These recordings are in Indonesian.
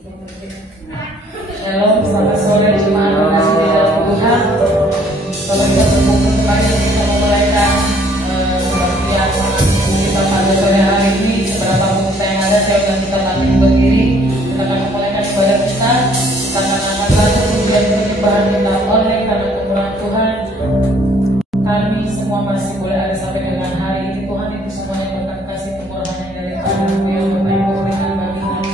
Shalom, selamat sore jemaat kasih di dalam Tuhan. Kalau kita berkumpul kembali, kita memulaikan kebaktian kita pada sore hari ini. Beberapa pemirsa yang ada, saya undang kita bangkit berdiri. Kita akan memulaikan ibadah kita. Kita akan angkat lagu pujian penyembahan kita oleh karena kemurahan Tuhan. Kami semua masih boleh ada sampai dengan hari ini. Tuhan itu semuanya berkat kasih kemurahan yang dari Tuhan. Yang Bapak Ibu berikan bagi kami.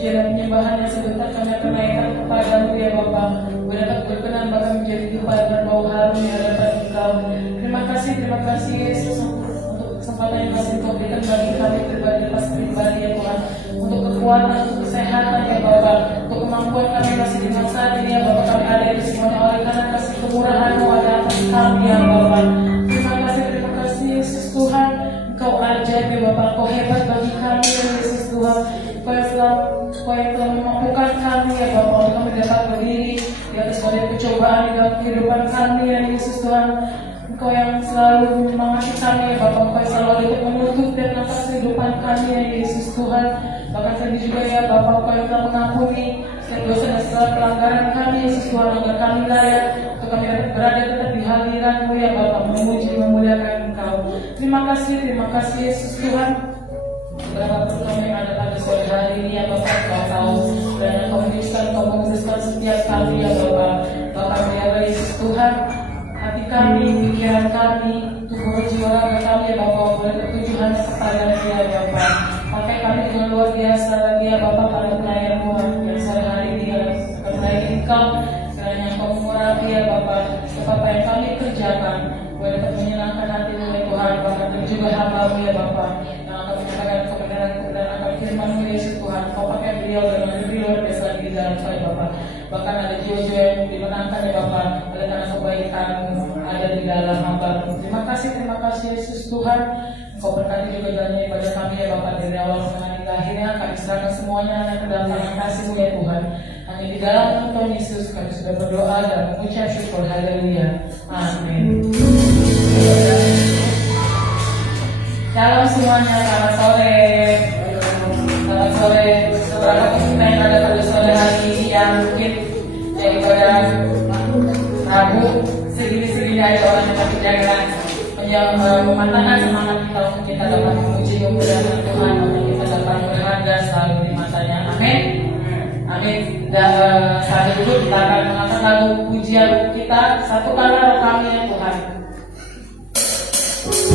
pujian dan penyembahan yang sebentar kami akan naikkan kepadamu ya Bapa. Berdapat berkenan bahkan menjadi tumpah dan bau harum di hadapan Engkau. Terima kasih Yesus untuk kesempatan yang masih Kau berikan bagi kami pribadi ya Tuhan. Untuk kekuatan, untuk kesehatan ya Bapa. Untuk kemampuan kami masih di masa ini ya Bapa. Kami ada di semuanya oleh karena kasih kemurahan-Mu ada atas kami ya Bapa. Terima kasih Yesus Tuhan. Engkau ajaib ya Bapa. Engkau hebat bagi kami ya Yesus Tuhan. Kau yang telah memampukan kami ya Bapa. Untuk kami dapat berdiri di atas badai pencobaan di dalam kehidupan kami ya Yesus Tuhan. Engkau yang selalu menyemangati kami ya Bapa. Engkau yang selalu untuk menuntut dan nafas kehidupan kami ya Yesus Tuhan. Bahkan kami juga ya Bapa, Engkau yang telah mengampuni setiap dosa dan segala pelanggaran kami Yesus Tuhan. Agar kami layak untuk kami dapat berada tetap di hadirat-Mu ya Bapa, memuji memuliakan Engkau. Terima kasih Yesus Tuhan. Berapa perlu kami yang ada pada sore hari ini ya Bapa, Engkau tahu. Dan Engkau menyuskan, Engkau menguduskan setiap kami ya Bapa. Bapa ya Yesus Tuhan, hati kami, pikiran kami, tubuh jiwa raga kami ya Bapa, boleh tertuju hanya kepada Dia ya Bapa. Pakai kami dengan luar biasa lagi ya Bapa pada pelayan-Mu yang sore hari ini akan melayani Engkau. Kiranya Engkau mengurapi ya Bapa, apa yang kami kerjakan boleh dapat menyenangkan hati-Mu ya Tuhan. Bahkan juga hamba-Mu ya Bapa yang akan menyatakan kebenaran akan firman-Mu Yesus Tuhan. Kau pakai beliau dengan lebih luar biasa lagi di dalam saya Bapa. Bahkan ada jiwa-jiwa yang dimenangkan ya Bapa oleh karena kebaikan-Mu ada di dalam hamba-Mu. Terima kasih Yesus Tuhan. Kau berkati juga jalannya ibadah kami ya Bapa dari awal sampai hingga akhirnya. Kami serahkan semuanya ke dalam tangan kasih-Mu ya Tuhan. Hanya di dalam nama Tuhan Yesus kami sudah berdoa dan mengucap syukur. Haleluya. Amin. Shalom semuanya, selamat sore. Selamat sore. Seberapa kita yang ada pada sore hari ini yang mungkin daripada Rabu segini-segini aja orang yang tapi jangan mematahkan semangat kita untuk kita dapat memuji kemuliaan Tuhan, untuk kita dapat berharga selalu di matanya. Amin. Amin. Dan saat itu kita akan mengangkat lagu pujian kita, satukanlah roh kami ya Tuhan. Roh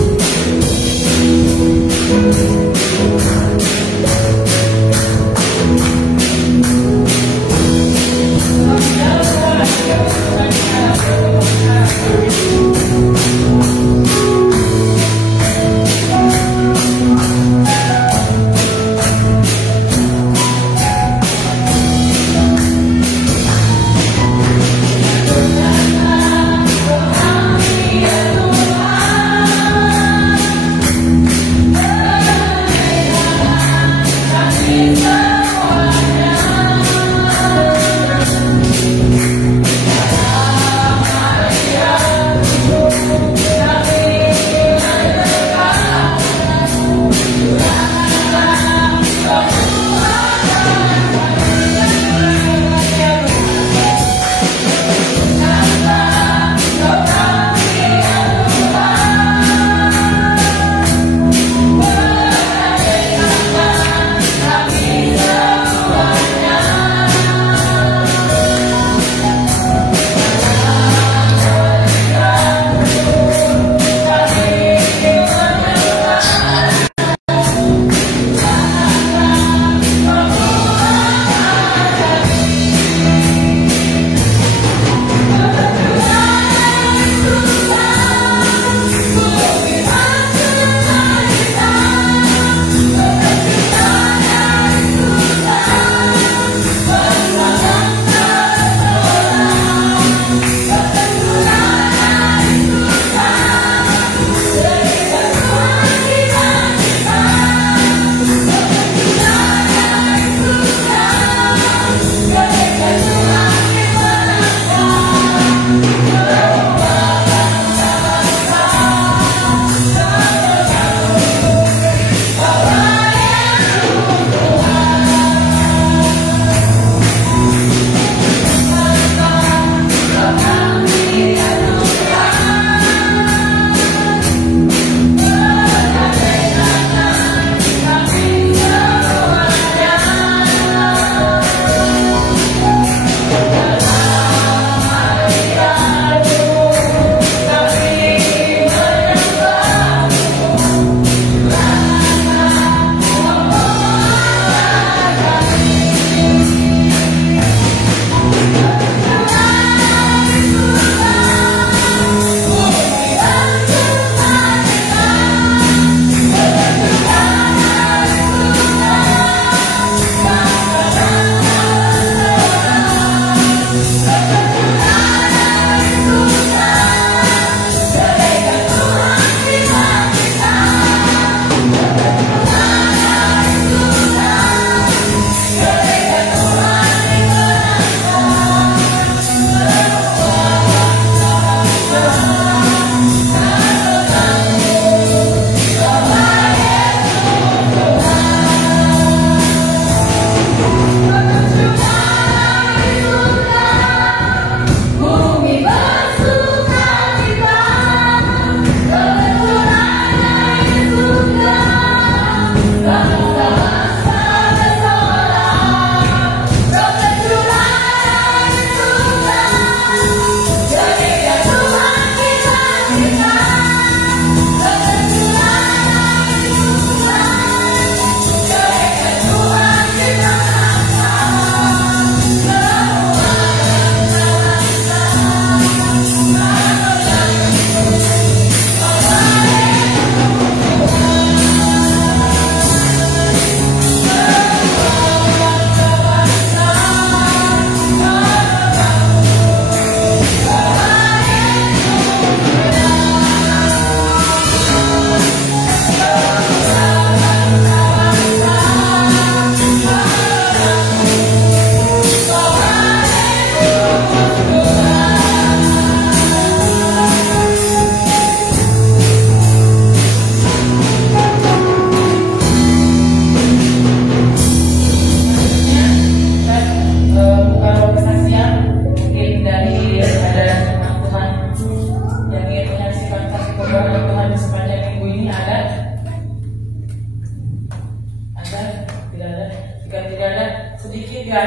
sedikit ya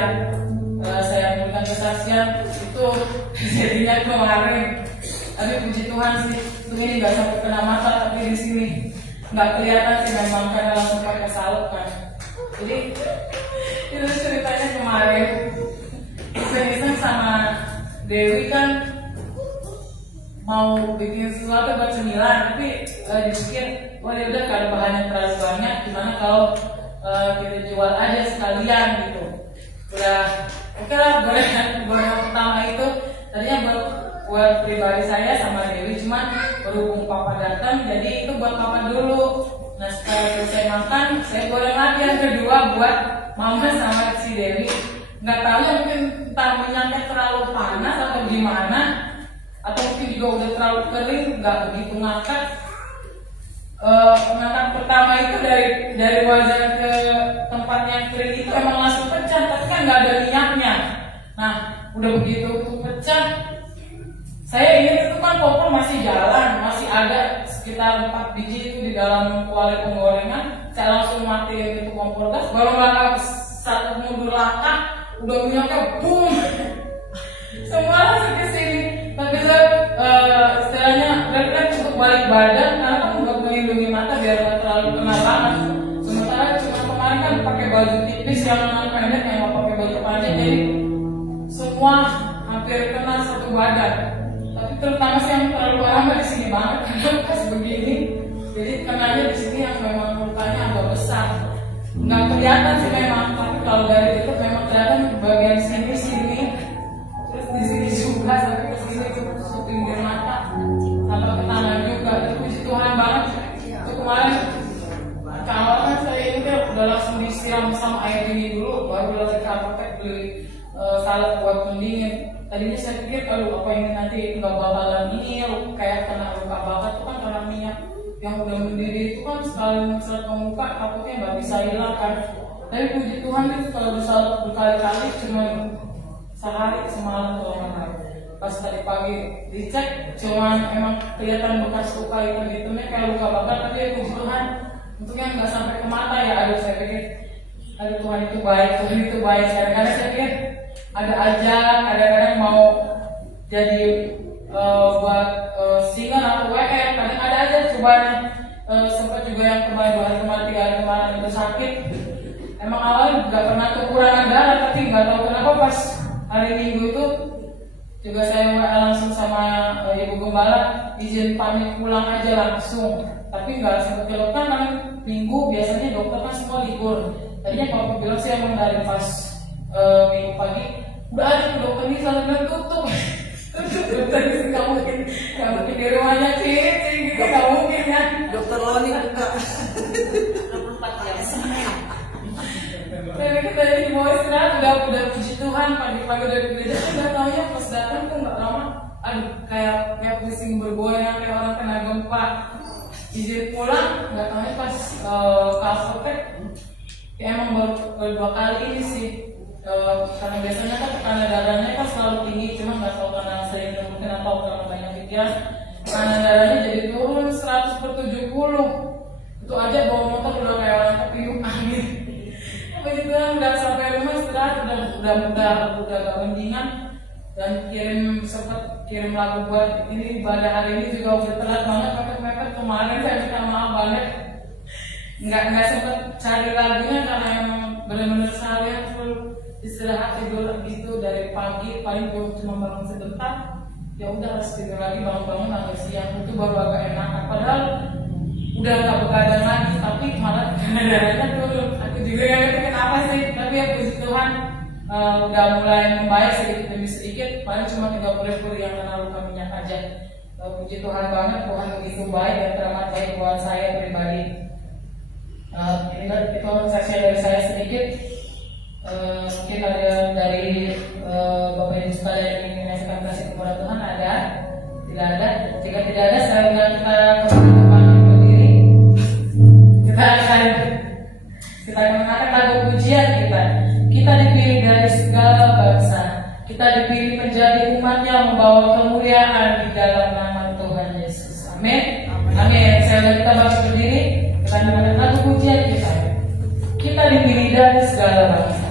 saya memberikan kesaksian itu jadinya kemarin. Tapi puji Tuhan sih, ini nggak sampai kena mata, tapi di sini nggak kelihatan sih memang karena langsung pakai salep kan. Jadi itu ceritanya kemarin. Iseng-iseng sama Dewi kan mau bikin sesuatu buat cemilan, tapi dipikir, wah ya udah kalau bahannya terlalu banyak, gimana kalau kita jual aja sekalian gitu. Udah, oke lah, goreng pertama itu tadinya buat pribadi saya sama Dewi, cuman berhubung Papa datang, jadi itu buat Papa dulu. Nah setelah selesai makan, saya goreng lagi yang kedua buat Mama sama si Dewi. Nggak tahu ya, mungkin entah minyaknya terlalu panas atau gimana, atau mungkin juga udah terlalu kering, nggak begitu ngangkat. Ngangkat pertama itu dari wajan ke tempat yang kering itu emang langsung pecah, tapi kan nggak ada minyaknya. Nah udah begitu tuh pecah, saya ingin itu kan kompor masih jalan, masih ada sekitar 4 biji itu di dalam kuali penggorengan. Saya langsung matiin itu kompor gas, baru langkah satu mundur langkah udah minyaknya boom, semua langsung ke sini. Tapi saya istilahnya kan untuk balik badan karena kan buat melindungi mata biar nggak terlalu kena banget. Sementara cuma kemarin kan pakai baju tipis yang pendek, yang mau pakai baju panjang, jadi semua hampir kena satu badan. Tapi terutama sih yang terlalu parah di sini banget karena pas begini, jadi kenanya di sini yang memang lukanya agak besar. Nggak kelihatan sih memang, tapi kalau dari dekat memang kelihatan bagian sini, terus di sini juga sampai ke sini ke pinggir mata, sampai ke tangan juga. Itu puji Tuhan banget. Itu kemarin awalnya saya ini kan udah langsung disiram sama air dingin dulu, baru lagi ke apotek beli salep buat pendingin. Tadinya saya pikir kalau apa ini nanti nggak bakalan ini kayak kena luka bakar itu kan karena minyak yang udah mendidih itu kan sekali mencret ke muka takutnya nggak bisa hilang kan. Tapi puji Tuhan itu kalau disalep berkali-kali cuma sehari semalam kalau nggak tahu. Pas tadi pagi dicek cuman emang kelihatan bekas luka itu kayak luka bakar, tapi puji Tuhan untungnya nggak sampai ke mata ya. Aduh saya pikir aduh Tuhan itu baik, Tuhan itu baik. Kadang-kadang saya pikir ada aja, kadang-kadang mau jadi buat singer atau WR, kadang ada aja cobaan. Sempat juga yang kemarin 2 hari kemarin 3 hari kemarin itu sakit. Emang awalnya nggak pernah kekurangan darah, tapi nggak tahu kenapa pas hari Minggu itu juga saya WA langsung sama Ibu Gembala, izin pamit pulang aja langsung. Tapi nggak sempat belok kanan. Minggu biasanya dokter kan semua libur. Tadinya Papa bilang sih emang dari pas Minggu pagi udah ada tuh dokter ini selalu bilang tutup. Dokter ini nggak mungkin di rumahnya sih gitu, nggak mungkin ya. Dokter Loni buka 24 jam. Jadi kita di bawah istirahat udah puji Tuhan pagi-pagi udah di gereja, nggak tahu ya pas datang tuh nggak lama, aduh kayak pusing bergoyang kayak orang kena gempa. Izin pulang nggak tahu ya pas ke apotek ya emang baru 2 kali ini sih. Karena biasanya kan tekanan darahnya kan selalu tinggi, cuma nggak tahu karena sering mungkin atau karena banyak pikiran, tekanan darahnya jadi turun 100/70. Itu aja bawa motor udah kayak orang kepiyuk angin. Begitu udah sampai rumah istirahat udah gak mendingan, dan sempat kirim lagu buat ini pada hari ini juga udah telat banget, mepet kemarin saya minta maaf banget nggak sempet cari lagunya karena emang benar-benar seharian full istirahat tidur gitu dari pagi, paling cuma bangun sebentar ya udah harus tidur lagi, bangun-bangun agak siang itu baru agak enak. Padahal udah nggak begadang lagi tapi malah darahnya turun. Aku juga nggak ngerti kenapa sih, tapi ya puji Tuhan udah mulai membaik sedikit demi sedikit, paling cuma 30 yang kena luka minyak aja. Puji Tuhan banget, Tuhan begitu baik dan teramat baik buat saya pribadi. Itu saksi dari saya sedikit. Mungkin ada dari Bapak Ibu sekalian yang ingin menyaksikan kasih kepada Tuhan, ada? Tidak ada? Jika tidak ada, saya undang kita kembali depan berdiri. Kita akan mengangkat lagu pujian kita. Kita dipilih dari segala bangsa. Kita dipilih menjadi umat yang membawa kemuliaan di dalam nama Tuhan Yesus. Amin. Amin. Saya undang kita bangsa berdiri. Kita mengangkat lagu pujian kita. Kita dipilih dari segala bangsa.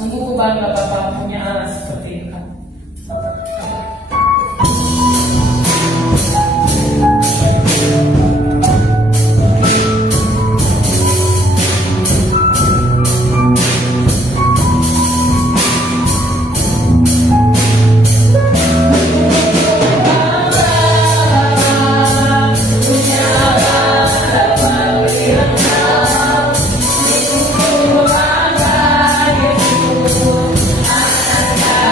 Sungguh bangga Bapak punya anak seperti itu. Yesus, anak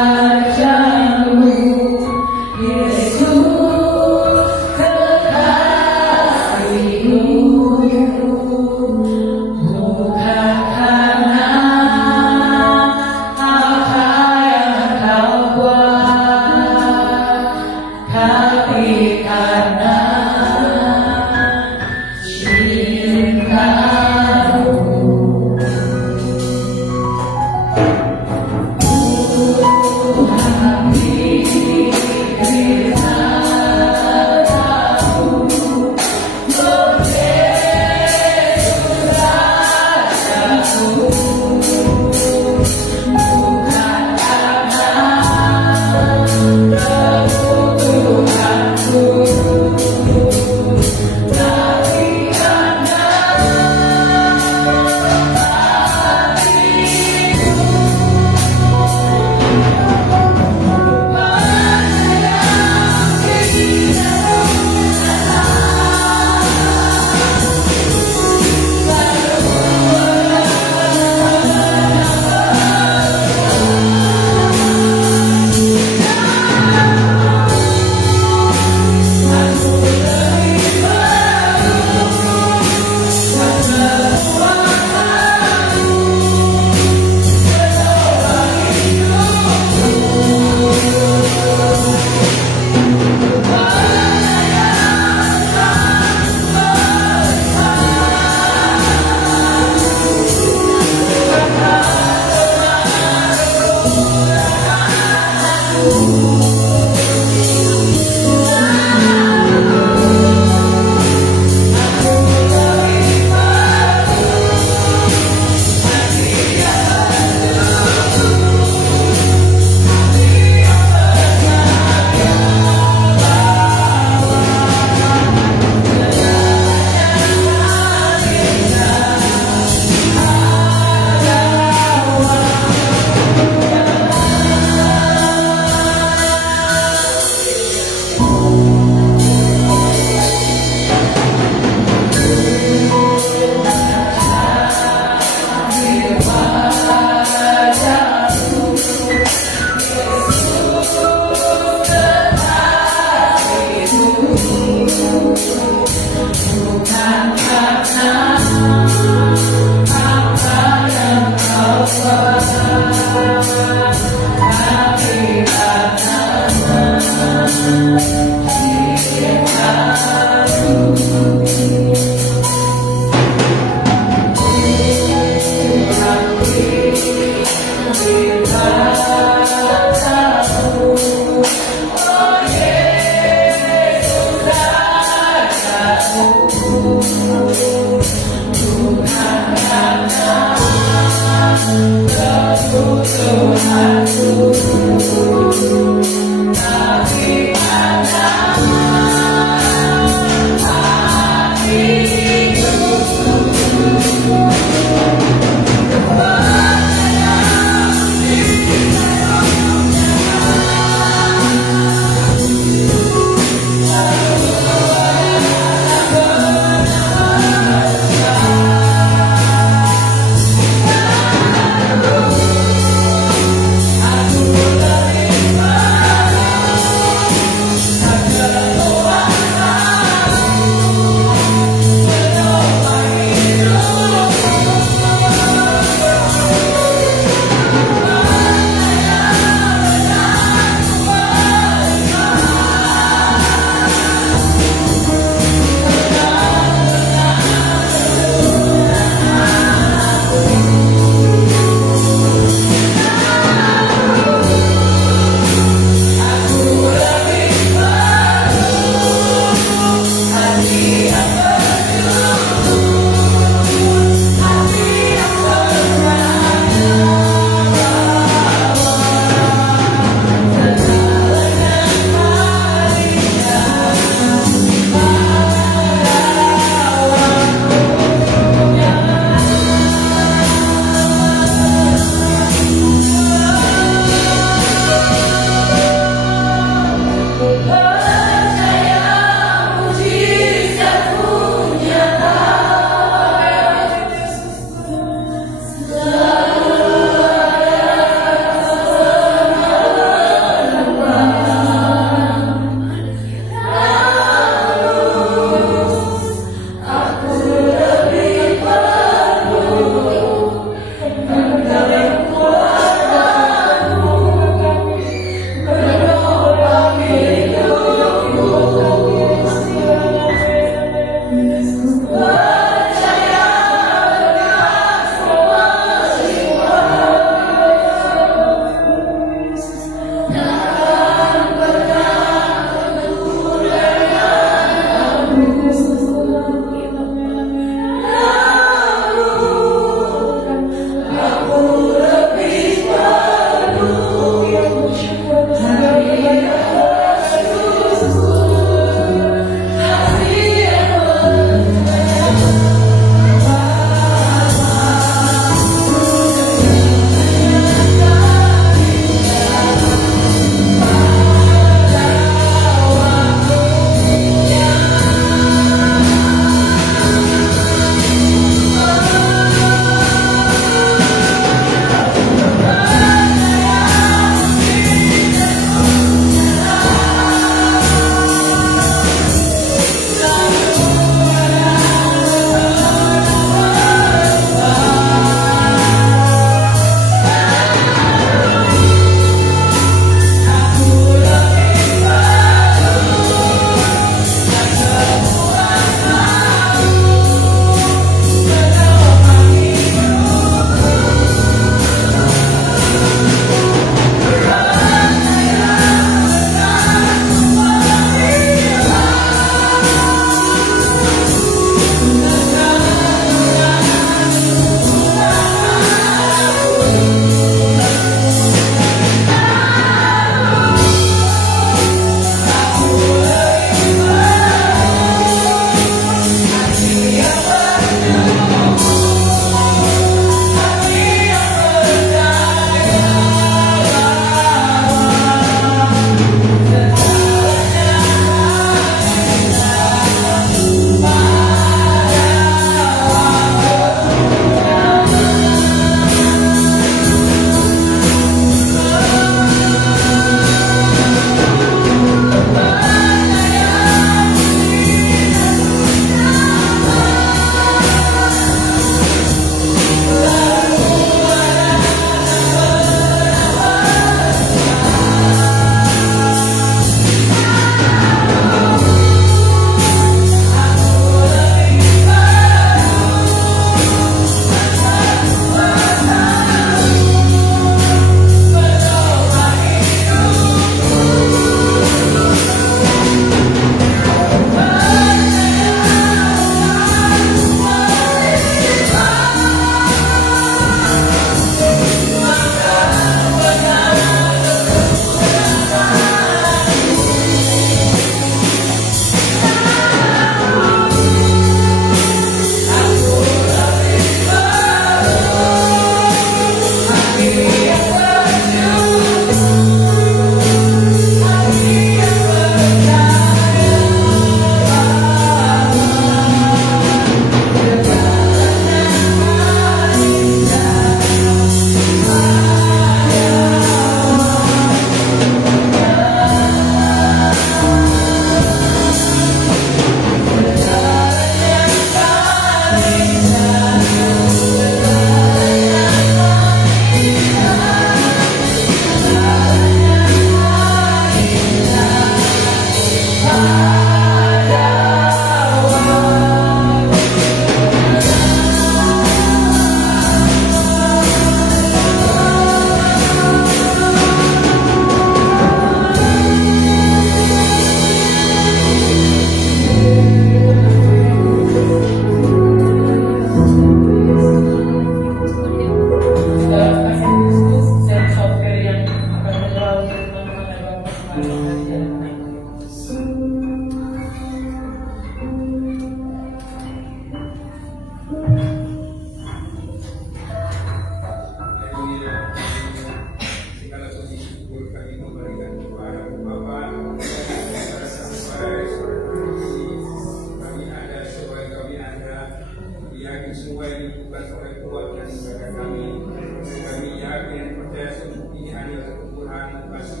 kami semua yang dibutuhkan oleh keluarga dan saudara kami. Kami yakin percaya sungguh ini hanya Tuhan kasih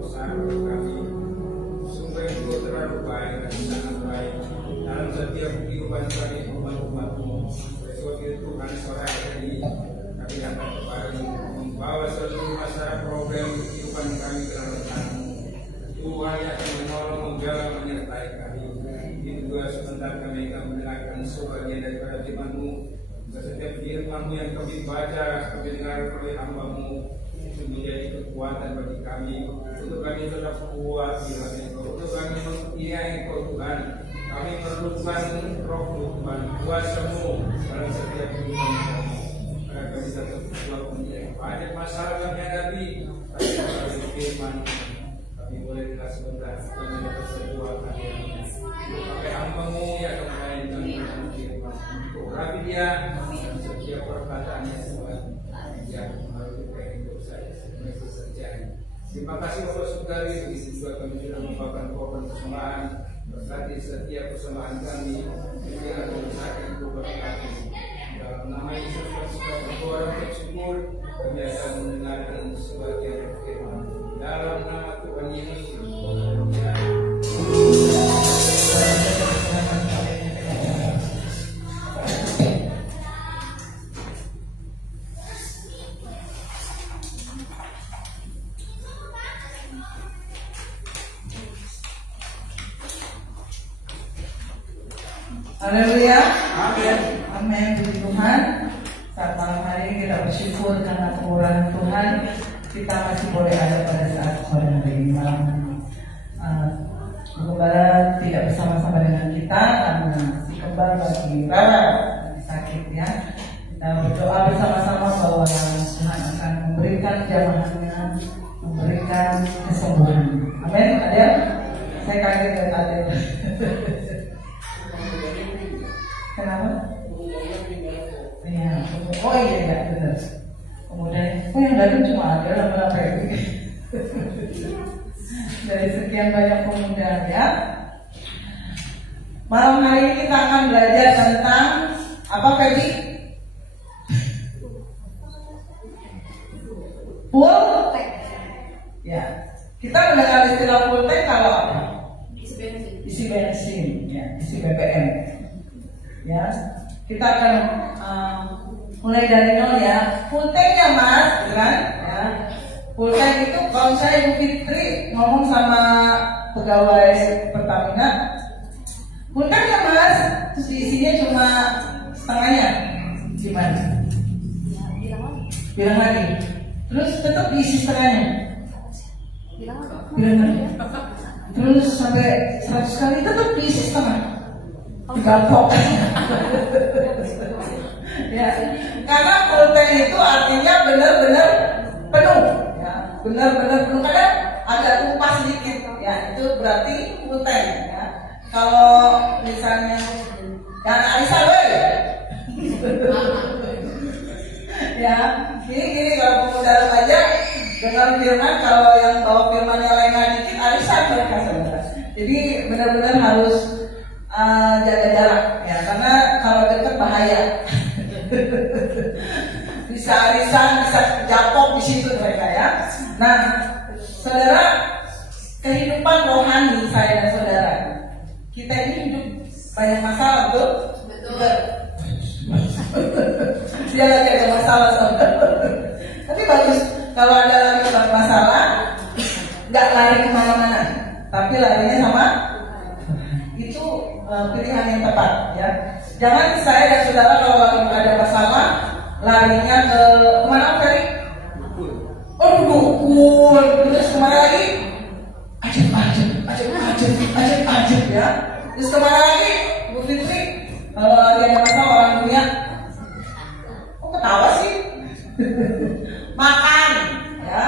besar bagi kami. Sungguh itu terlalu baik dan sangat baik dalam setiap kehidupan kami umat-umat-Mu. Sebab itu Tuhan sore hari ini kami akan kembali membawa seluruh masalah problem kehidupan kami ke dalam tangan. Tuhan yang akan menolong, menjaga, menyertai kami. Itu juga sebentar kami akan mendengarkan sebagian daripada firman-Mu. Setiap firman-Mu yang kami baca, kami dengar oleh hamba-Mu itu menjadi kekuatan bagi kami. Untuk kami tetap kuat di dalam Engkau. Untuk kami mengiringi Engkau Tuhan. Kami memerlukan Roh Tuhan, kuasa-Mu dalam setiap kehidupan kami. Karena kami tetap kuat menjadi banyak masalah kami hadapi. Kami melalui firman. Kami boleh dengar sebentar. Kami dapat sebuah kehadiran. Pakai hamba-Mu yang akan melayan firman. Urapi dia setiap perkataannya semua. Yang melalui kehidupan saya. Semua itu terjadi. Terima kasih Bapak Saudari. Begitu juga kami sudah membawakan korban persembahan. Berkati setiap persembahan kami. Biar mengusahakan beberapa kami. Dalam nama Yesus kita berdoa dan bersyukur. Kami akan mendengarkan sebagian firman. Dalam nama Tuhan Yesus. Haleluya. Amin. Amin. Puji Tuhan. Saat malam hari ini kita bersyukur karena kemurahan Tuhan. Kita masih boleh ada pada saat sore hari ini malam. Gembala tidak bersama-sama dengan kita karena si kembar lagi rawat, sakit ya. Kita berdoa bersama-sama bahwa Tuhan akan memberikan jamahannya, memberikan kesembuhan. Amin. Adel, saya kaget dengan Adel. Kenapa? Iya. Oh iya benar. Kemudian, yang datang cuma ada lama-lama ini. Dari sekian banyak pemuda ya. Malam hari ini kita akan belajar tentang apa Feby? Full tank. Ya. Kita mendengar istilah full tank kalau apa? Isi bensin, ya, isi BBM. Ya, kita akan mulai dari nol ya. Full tank ya Mas, kan? Ya. Full tank itu kalau saya Ibu Fitri ngomong sama pegawai Pertamina, full tank ya Mas, terus isinya cuma setengahnya, gimana? Bilang lagi. Terus tetap diisi setengahnya. Bilang lagi. Terus sampai 100 kali tetap diisi setengah. Gampang. Ya, karena full tank itu artinya benar-benar penuh, ya, benar-benar penuh. Kadang agak tumpah sedikit, ya, itu berarti full tank. Ya. Kalau misalnya yang Aisyah, ya, gini kalau pemuda remaja dengan firman, kalau yang bawa firmannya lengah dikit, Aisyah mereka saudara. Jadi benar-benar harus jaga jarak ya, karena kalau dekat bahaya. Bisa arisan, bisa jatuh di situ mereka ya. Nah, saudara, kehidupan rohani saya dan saudara, kita ini hidup banyak masalah, betul? Betul. Dia lagi ada masalah, saudara. Tapi bagus kalau ada lagi masalah, nggak lari kemana-mana, tapi larinya sama. Itu pilihan yang tepat ya. Jangan saya dan saudara kalau ada masalah larinya ke kemana tadi? Oh dukun. Terus kemana lagi? Ajib ya. Terus kemana lagi? Bu Fitri kalau ada masalah orang dunia, kok ketawa sih? Makan ya.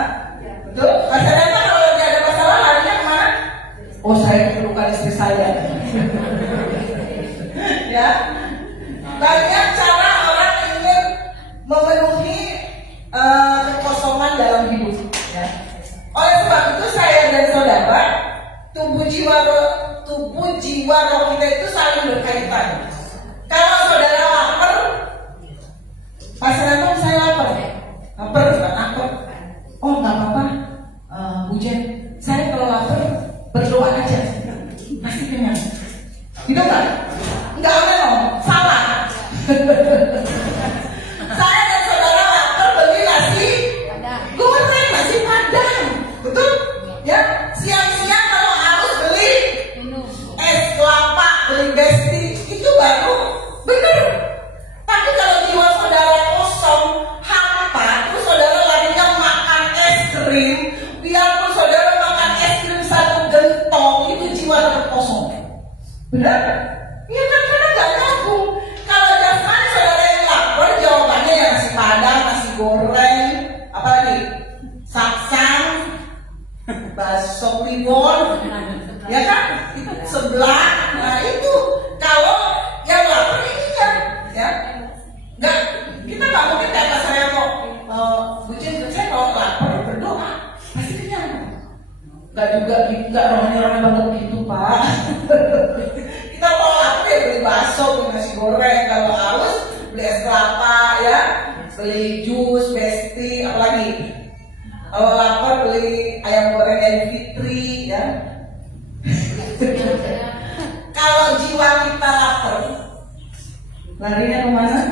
Betul? Masalahnya kalau lagi ada masalah larinya kemana? Oh saya perlukan istri saya. Ya, banyak cara orang ingin memenuhi kekosongan dalam hidup. Ya. Oleh sebab itu saya dan saudara, tubuh jiwa roh kita itu saling berkaitan. Kalau saudara lapar, Benar? Iya kan, karena nggak nyambung. Kalau jasmani saudara yang lapar, jawabannya ya nasi padang, nasi goreng, apa lagi? Saksang, bakso kliwon, ya kan? Itu sebelah. Nah itu kalau yang lapar ininya, ya. Nggak, kita nggak mungkin kata saya kok, bucin saya kalau lapar berdoa pasti kenyang. Nggak juga, nggak rohani-rohani banget gitu Pak. Kita mau lapar ya beli bakso, beli nasi goreng. Kalau haus beli es kelapa, ya, beli jus, besti, apalagi. Kalau lapar beli ayam goreng Idul Fitri, ya. Kalau jiwa kita lapar, larinya kemana?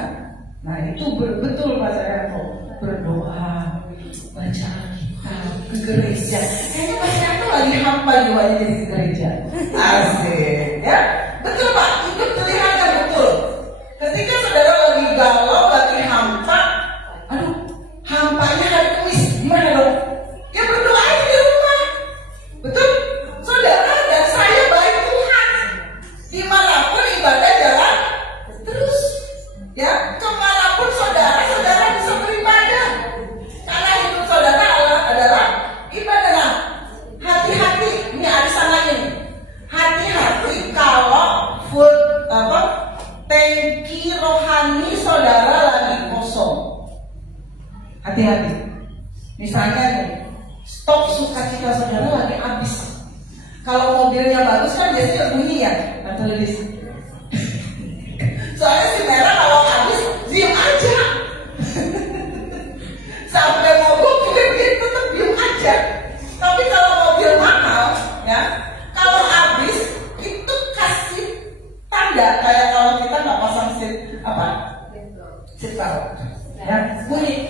Nah itu betul Pak Saryanto, berdoa, baca Alkitab, ke gereja. Kayaknya Pak Saryanto lagi hampa jiwanya jadi ke gereja. Asik, ya. Betul Pak, itu pilihannya betul. Ketika saudara lagi galau, lagi hampa, aduh, hampanya hari Kamis, gimana dong? Ya berdoa aja di rumah. Betul? Saudara dan saya baik Tuhan. Dimanapun ibadah jalan terus, ya. Kemanapun saudara bisa beribadah. Karena hidup saudara adalah ibadah. Hati-hati, ini arisan lagi. Hati-hati kalau full tangki rohani saudara lagi kosong. Hati-hati. Misalnya nih, stok sukacita saudara lagi habis. Kalau mobilnya bagus kan biasanya bunyi ya, atau listrik. Soalnya si merah kalau habis diem aja. Sampai mobil kita tetap diem aja. Tapi kalau mobil mahal, ya, kalau habis itu kasih tanda kayak kalau kita nggak pasang seat belt, ya, bunyi,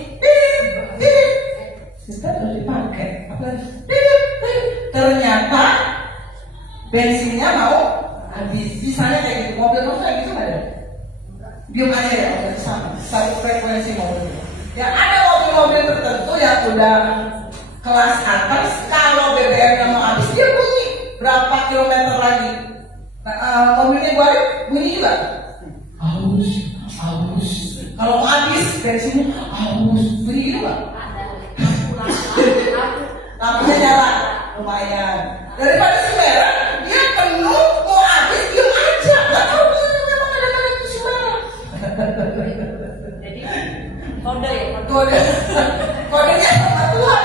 kita harus dipakai. Ternyata bensinnya mau habis. Misalnya kayak gitu, mobil kamu kayak gitu nggak ada? Diem aja ya, udah sama satu frekuensi mobil. Ya ada mobil-mobil tertentu yang udah kelas atas, kalau BBM-nya mau habis dia bunyi berapa kilometer lagi. Nah, mobilnya gue bunyi juga. Aus. Kalau mau habis bensinnya aus, bunyi juga. Lampunya nyala, lumayan. Daripada si merah, dia penuh mau habis diem aja. Gak tahu dia memang ada kali itu si merah. Jadi kode ya, Kodenya sama Tuhan.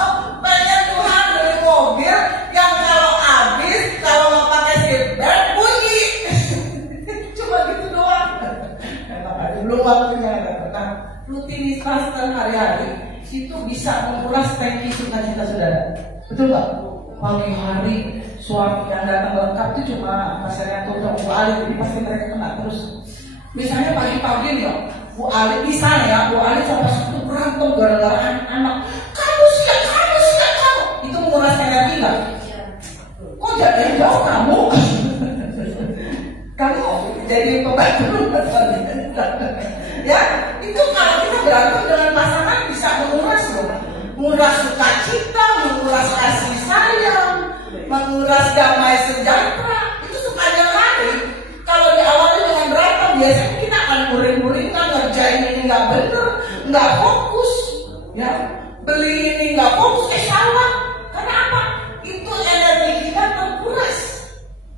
Oh, pengen Tuhan dari mobil yang kalau habis, kalau nggak pakai seatbelt bunyi. Cuma gitu doang. Emang ada belum waktunya. Nah, rutinitas sehari-hari itu bisa menguras tangki sukacita saudara. Betul nggak? Pagi hari suami yang datang lengkap itu cuma Mas Saryanto dan Bu Ali, jadi pasti mereka kena terus. Misalnya pagi-pagi nih ya, Bu Ali misalnya ya, Bu Ali sama satu berantem gara-gara anak. Kamu siap. Itu menguras energi nggak? Kok jadi jauh kamu? Kamu jadi pembantu rumah tangga. Ya, itu kalau kita berantem dengan pasangan bisa menguras loh. Menguras sukacita, menguras kasih sayang, menguras damai sejahtera. Itu sukanya lari. Kalau diawali dengan berantem, biasanya kita akan muring-muringan, ngerjain ini nggak bener, nggak fokus, ya. Beli ini nggak fokus, salah. Karena apa? Itu energi kita terkuras.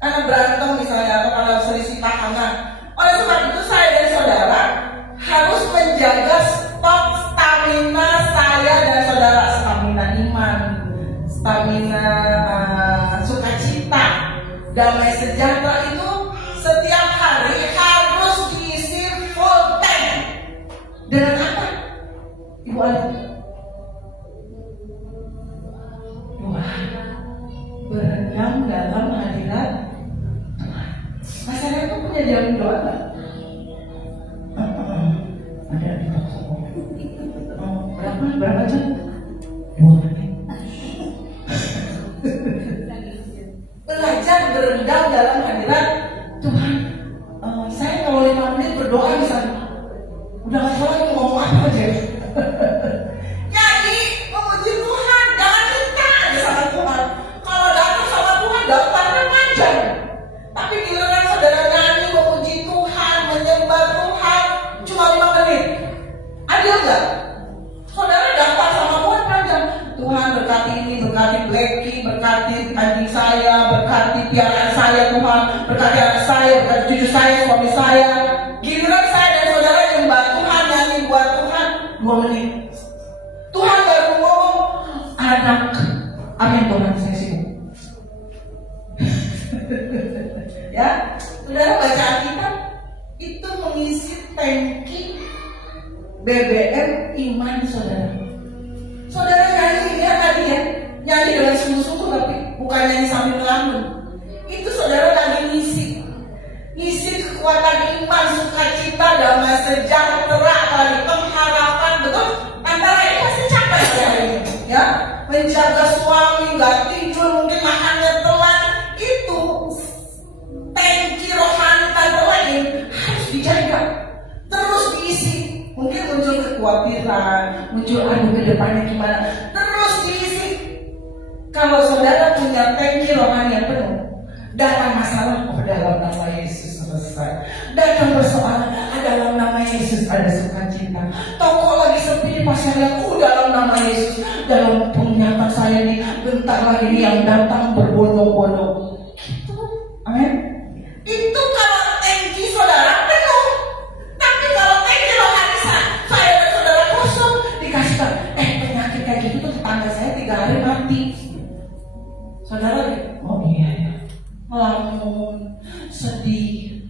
Karena berantem misalnya atau kalau selisih pasangan. Oleh sebab itu saya dan saudara harus menjaga stok stamina saya dan saudara, stamina iman, stamina sukacita, damai sejahtera itu setiap hari harus diisi full tank. Dengan apa? Ibu Ali? Doa, berendam dalam hadirat Tuhan. Masalahnya itu punya jalan doa nggak? Ada di toko. Berapa jam? 2 menit. Belajar berendam dalam hadirat Tuhan. Saya kalau 5 menit berdoa misalnya, udah nggak tahu lagi ngomong apa aja. Nyanyi, memuji Tuhan, jangan kita aja sama Tuhan. Kalau datang sama Tuhan, daftarnya mana? Giliran saya dan saudara yang buat Tuhan, nyanyi buat Tuhan 2 menit. Tuhan baru ngomong, anak, amin Tuhan, saya sibuk. Ya, saudara baca Alkitab itu mengisi tangki BBM iman saudara. Saudara nyanyi ya tadi ya, nyanyi dengan sungguh-sungguh tapi bukan nyanyi sambil melamun. Itu saudara lagi ngisi kekuatan iman, sukacita, damai sejahtera, tadi pengharapan, betul? Antara ini pasti capek ya ini, ya. Menjaga suami, nggak tidur, mungkin makannya telat, itu tangki rohani tante lain harus dijaga, terus diisi. Mungkin muncul kekhawatiran, muncul aduh ke depannya gimana, terus diisi. Kalau saudara punya tangki rohani yang penuh, datang masalah, oh dalam nama Yesus selesai. Datang persoalan, dalam nama Yesus ada sukacita. Toko lagi sepi di pasarnya, dalam nama Yesus. Dalam penglihatan saya nih, bentar lagi nih yang datang berbondong-bondong. Gitu, amin. Itu kalau tangki saudara penuh. Tapi kalau tangki rohani saya dan saudara kosong, dikasih tahu, penyakit kayak gitu tuh tetangga saya 3 hari mati. Saudara, oh iya ya, melamun, sedih,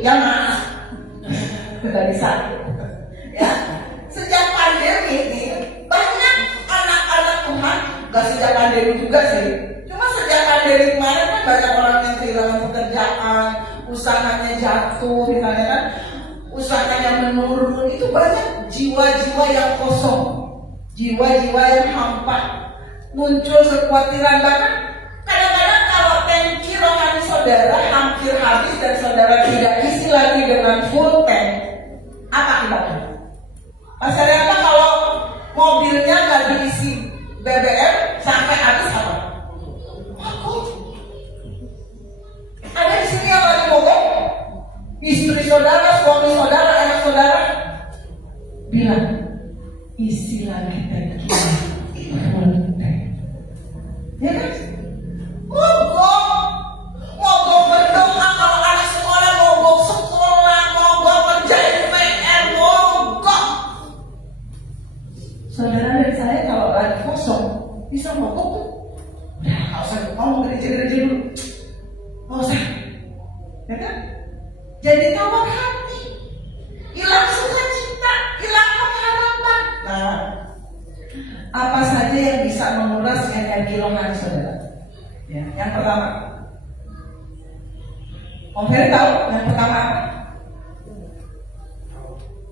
ya mas, nggak bisa. Ya, sejak pandemi ini banyak anak-anak Tuhan, nggak sejak pandemi juga sih. Cuma sejak pandemi kemarin kan banyak orang yang kehilangan pekerjaan, usahanya jatuh, misalnya kan, usahanya menurun. Itu banyak jiwa-jiwa yang kosong, jiwa-jiwa yang hampa, muncul kekhawatiran. Bahkan kadang-kadang kalau tangki rohani saudara hampir habis dan saudara tidak isi lagi dengan full tank, apa akibatnya? Masalahnya apa kalau mobilnya nggak diisi BBM sampai habis apa? Ada di sini yang lagi mogok, istri saudara, suami saudara, anak saudara bilang isi lagi tangki full tank, ya kan? Mogok berdoa kalau anak sekolah, mogok sekolah, mogok kerjain PR, mogok. Saudara dan saya kalau lagi kosong bisa mogok tuh. Udah nggak usah ngomong gereja-gereja dulu, nggak usah, ya kan? Jadi tawar hati, hilang sukacita, hilang pengharapan. Nah, apa saja yang bisa menguras energi rohani saudara? Ya, yang pertama, Om Ferry tahu yang pertama apa?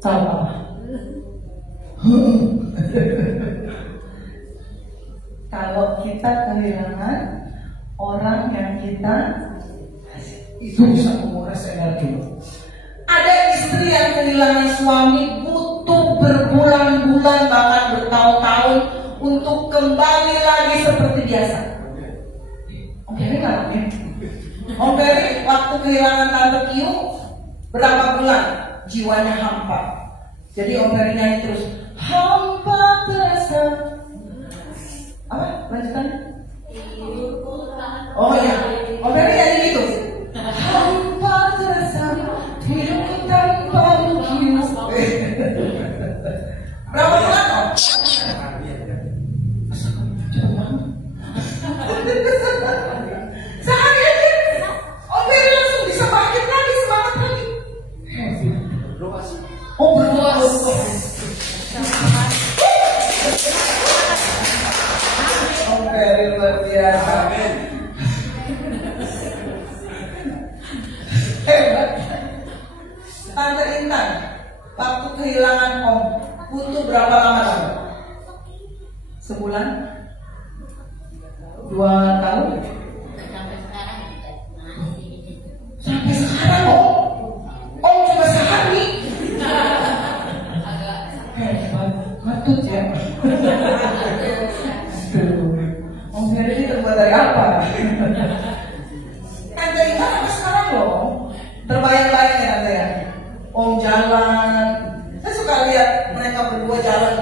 Tahu apa? Kalau kita kehilangan orang yang kita itu bisa menguras energi. Ada istri yang kehilangan suami, butuh berbulan-bulan bahkan bertahun-tahun untuk kembali lagi seperti biasa. Om Ferry ngalamin. Om Ferry waktu kehilangan Tante Kiu berapa bulan jiwanya hampa. Jadi Om Ferry nyanyi terus, hampa terasa. Apa lanjutannya? Oh ya, Om Ferry nyanyi gitu. Hampa terasa, hidupku tanpamu Kiu. Berapa bulan Om? Sehari aja Om Ferry langsung bisa bangkit lagi, semangat lagi. Oh berdoa. Om Ferry luar biasa. Hebat. Tante Intan, waktu kehilangan Om butuh berapa lama kamu? Sebulan? 2 tahun? Sampai sekarang Om cuma sehari. Hebat, patut ya. Om Ferry ini terbuat dari apa? Tante Intan sampai sekarang loh terbayang-bayang ya Tante ya. Om jalan, saya suka lihat mereka berdua jalan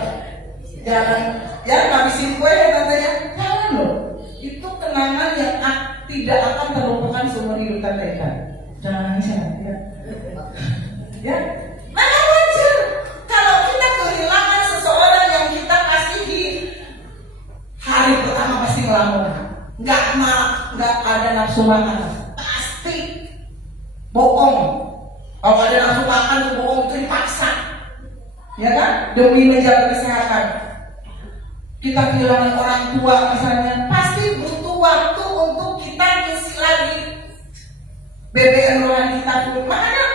ya, ngabisin kue ya Tante ya, jalan loh. Itu kenangan yang tidak akan terlupakan seumur hidup Tante Intan. Jangan nangis ya. Ya, memang wajar kalau kita kehilangan seseorang yang kita kasihi. Hari pertama pasti ngelamun, nggak ada nafsu makan, pasti bohong. Kalau ada nafsu makan tuh bohong terpaksa, ya kan? Demi menjaga kesehatan. Kita kehilangan orang tua misalnya, pasti butuh waktu untuk kita ngisi lagi BBM rohani kita dulu. Makanya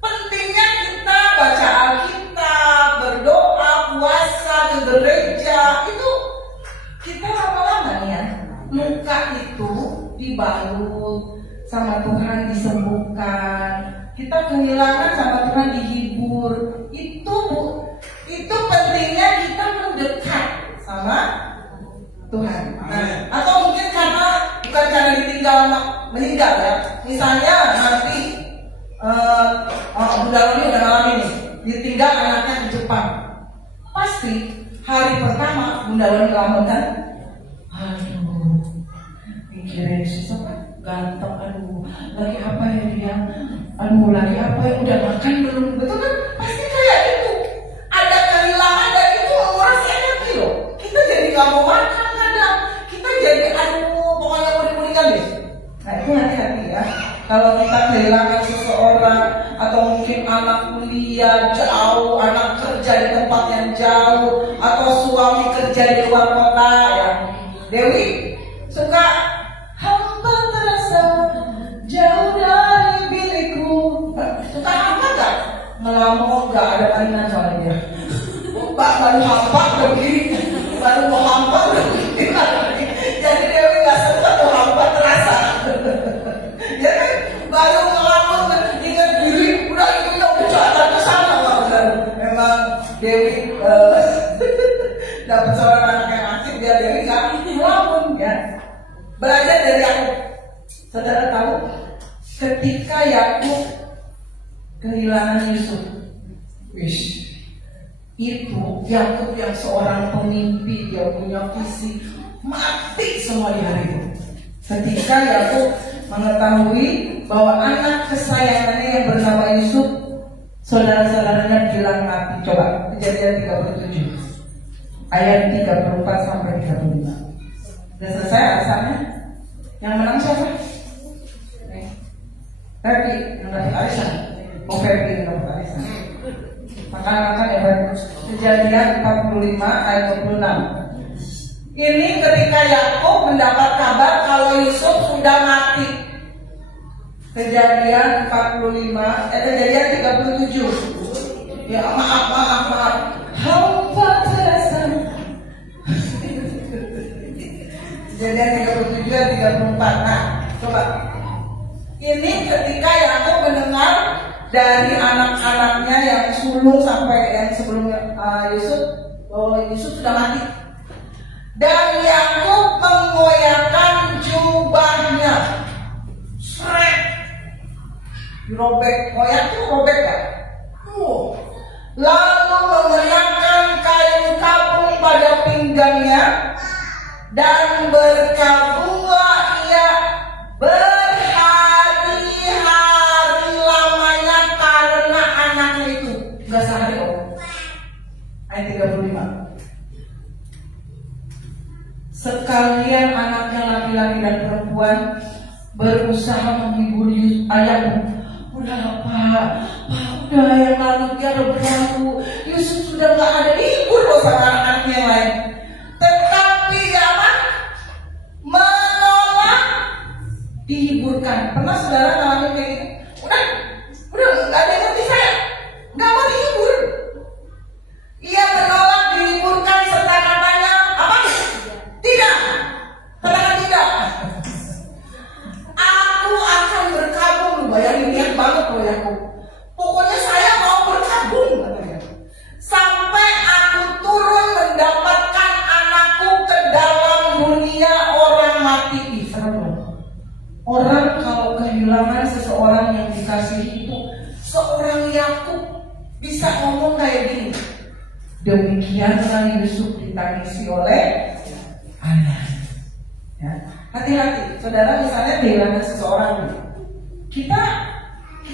pentingnya kita baca Alkitab, berdoa, puasa, ke gereja. Itu kita lama-lama ya, luka itu dibalut sama Tuhan, disembuhkan. Kita kehilangan sama Tuhan, dihibur. Itu pentingnya kita mendekat sama Tuhan. Nah, atau mungkin bukan karena ditinggal meninggal ya. Misalnya nanti Bunda Loli udah ngalamin nih, ditinggal anaknya di Jepang. Pasti hari pertama Bunda Loli ngelamun kan, aduh, mikirin susah, ganteng, aduh, lagi apa ya dia, aduh, lagi apa ya, udah makan belum, betul kan? Pasti kayak itu. Ada kehilangan dan itu menguras energi loh. Kita jadi nggak mau makan kadang, kita jadi aduh, pokoknya mau dipulihkan deh. Nah itu hati-hati ya. Kalau kita kehilangan seseorang atau mungkin anak kuliah jauh, anak kerja di tempat yang jauh, atau suami kerja di luar kota ya. Dewi suka hamba terasa jauh dari bilikku. Suka hamba gak? Ngelamun gak ada mainan soalnya dia. Baru hamba udah begini, baru mau hamba udah begini. Jadi Dewi gak suka tuh hamba terasa. Ya kan? Baru ngelamun ingat diri, udah itu yang berjalan ke sana. Memang Dewi dapat seorang anak yang aktif, dia Dewi gak ngelamun ya. Belajar dari Yakub. Saudara tahu ketika Yakub kehilangan Yusuf, itu Yakub yang seorang pemimpi, dia punya visi, mati semua di hari itu. Ketika Yakub mengetahui bahwa anak kesayangannya yang bernama Yusuf, saudara-saudaranya bilang mati. Coba Kejadian 37 ayat 34 sampai 35. Sudah selesai alasannya? Yang menang siapa? Ferdi yang dapat arisan. Oh, Ferdi yang dapat arisan. Makan-makan ya bagus. Kejadian 45 ayat 26. Ini ketika Yakub mendapat kabar kalau Yusuf sudah mati. Kejadian 37. Ya maaf. Hamba terasa. Kejadian 37 ayat 34. Nah, coba. Ini ketika Yakub mendengar dari anak-anaknya yang sulung sampai yang sebelum Yusuf, Yusuf sudah mati. Dan Yakub mengoyakkan jubahnya, srek, dirobek, koyak itu robek kan? Lalu mengenakan kain kapung pada pinggangnya dan berkabunglah ia berhari-hari lamanya karena anaknya itu. Gak sehari om. Ayat 35. Sekalian anaknya laki-laki dan perempuan berusaha menghibur ayahmu. Udah Pak, udah yang lalu dia udah berlalu. Yusuf sudah gak ada, hibur loh sama anaknya yang lain. Tetapi apa? Menolak dihiburkan. Pernah saudara ngalamin kayak gitu? Udah gak ada yang ngerti saya, gak mau dihibur. Ia menolak dihiburkan serta katanya apa? Tidak. Katakan tidak. Aku akan berkabung. Bayangin niat banget loh ya. Pokoknya saya mau berkabung katanya. Sampai aku turun mendapatkan anakku ke dalam dunia orang mati. Orang kalau kehilangan seseorang yang dikasihi itu, seorang Yakub bisa ngomong kayak gini. Demikianlah Yusuf ditangisi oleh anak. Ya. Hati-hati, saudara misalnya kehilangan seseorang, kita